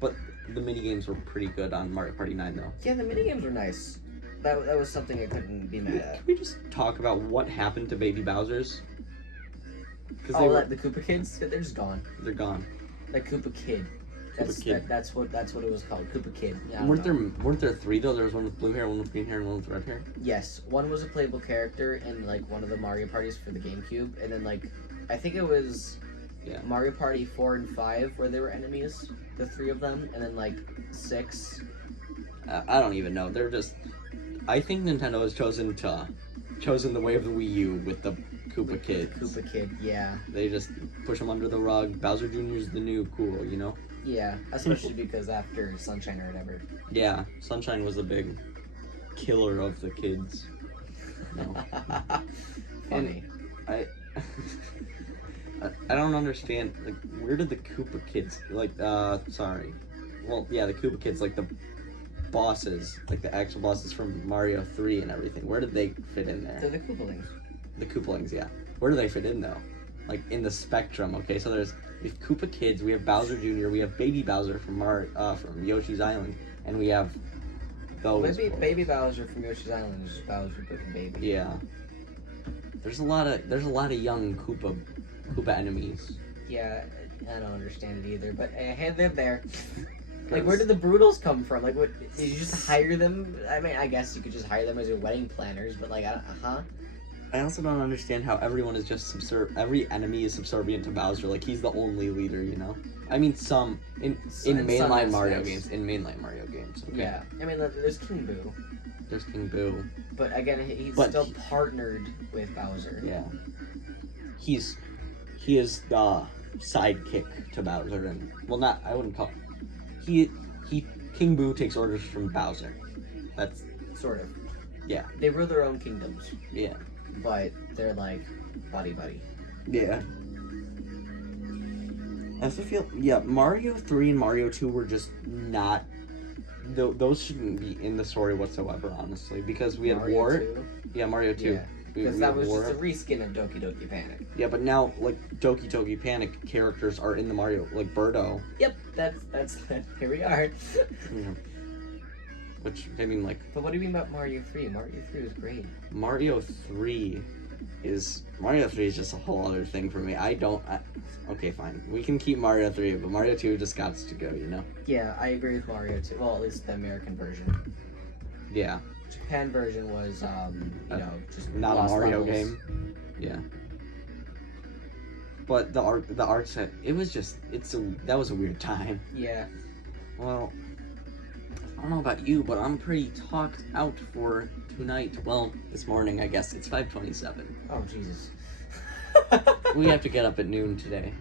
But the minigames were pretty good on Mario Party 9, though. Yeah, the minigames were nice. That was something I couldn't be mad at. Can we just talk about what happened to Baby Bowser's? The Koopa Kids? They're just gone. They're gone. The Koopa Kid. That's what it was called. Koopa Kid. Yeah, weren't there 3 though? There was one with blue hair, one with green hair, and one with red hair. Yes, one was a playable character in like one of the Mario parties for the GameCube, and then like I think it was Mario Party 4 and 5 where they were enemies, the 3 of them, and then like 6. I don't even know. They're just. I think Nintendo has chosen the way of the Wii U with the Koopa Kids. Koopa Kid, yeah. They just push them under the rug. Bowser Jr.'s the new cool, you know? Yeah, especially because after Sunshine or whatever. Yeah, Sunshine was a big killer of the kids. No. Funny. And I don't understand, like, where did the Koopa Kids, like, the Koopa Kids, like, the bosses, like, the actual bosses from Mario 3 and everything, where did they fit in there? They're the Koopalings. The Koopalings, yeah. Where do they fit in, though? Like, in the spectrum, okay? So we have Koopa Kids, we have Bowser Jr., we have Baby Bowser from Yoshi's Island, and we have those. Baby Bowser from Yoshi's Island is Bowser looking baby. Yeah. There's a lot of young Koopa enemies. Yeah, I don't understand it either, but hey, they're there. Like, where did the Broodals come from? Like, what, did you just hire them? I mean, I guess you could just hire them as your wedding planners, but like, I also don't understand how everyone is just every enemy is subservient to Bowser. Like, he's the only leader, you know? I mean, some in mainline Mario games. In mainline Mario games, okay? Yeah. I mean, there's King Boo. There's King Boo. But again, he's still partnered with Bowser. Yeah. He is the sidekick to Bowser, and well, not I wouldn't call he King Boo takes orders from Bowser. That's Sort of. Yeah. They rule their own kingdoms. Yeah. But they're like buddy. Yeah. I also feel Mario 3 and Mario 2 were just not. Those shouldn't be in the story whatsoever, honestly, because we had Mario War. 2? Yeah, Mario 2. Yeah. Because that was just a reskin of Doki Doki Panic. Yeah, but now like Doki Doki Panic characters are in the Mario, like Birdo. Yep, that's here we are. Yeah. Which I mean, like. But what do you mean about Mario 3? Mario 3 was great. Mario 3 is just a whole other thing for me. Okay, fine. We can keep Mario 3, but Mario 2 just got to go, you know? Yeah, I agree with Mario 2. Well, at least the American version. Yeah. Japan version was, just not a Mario levels. game. Yeah. But the art set, it was just, that was a weird time. Yeah. Well, I don't know about you, but I'm pretty talked out for tonight. Well, this morning, I guess. It's 5:27. Oh, Jesus. We have to get up at noon today.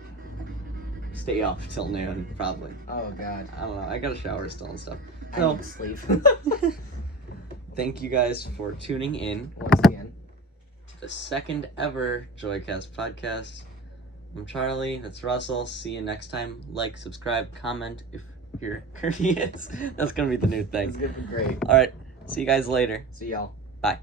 Stay up till noon, probably. Oh, God. I don't know. I got a shower still and stuff. I So, need to sleep. thank you guys for tuning in Once again. to the second ever JoyCast podcast. I'm Charlie. That's Russell. See you next time. Like, subscribe, comment if you're courteous. That's gonna be the new thing. It's gonna be great. All right. See you guys later. See y'all. Bye.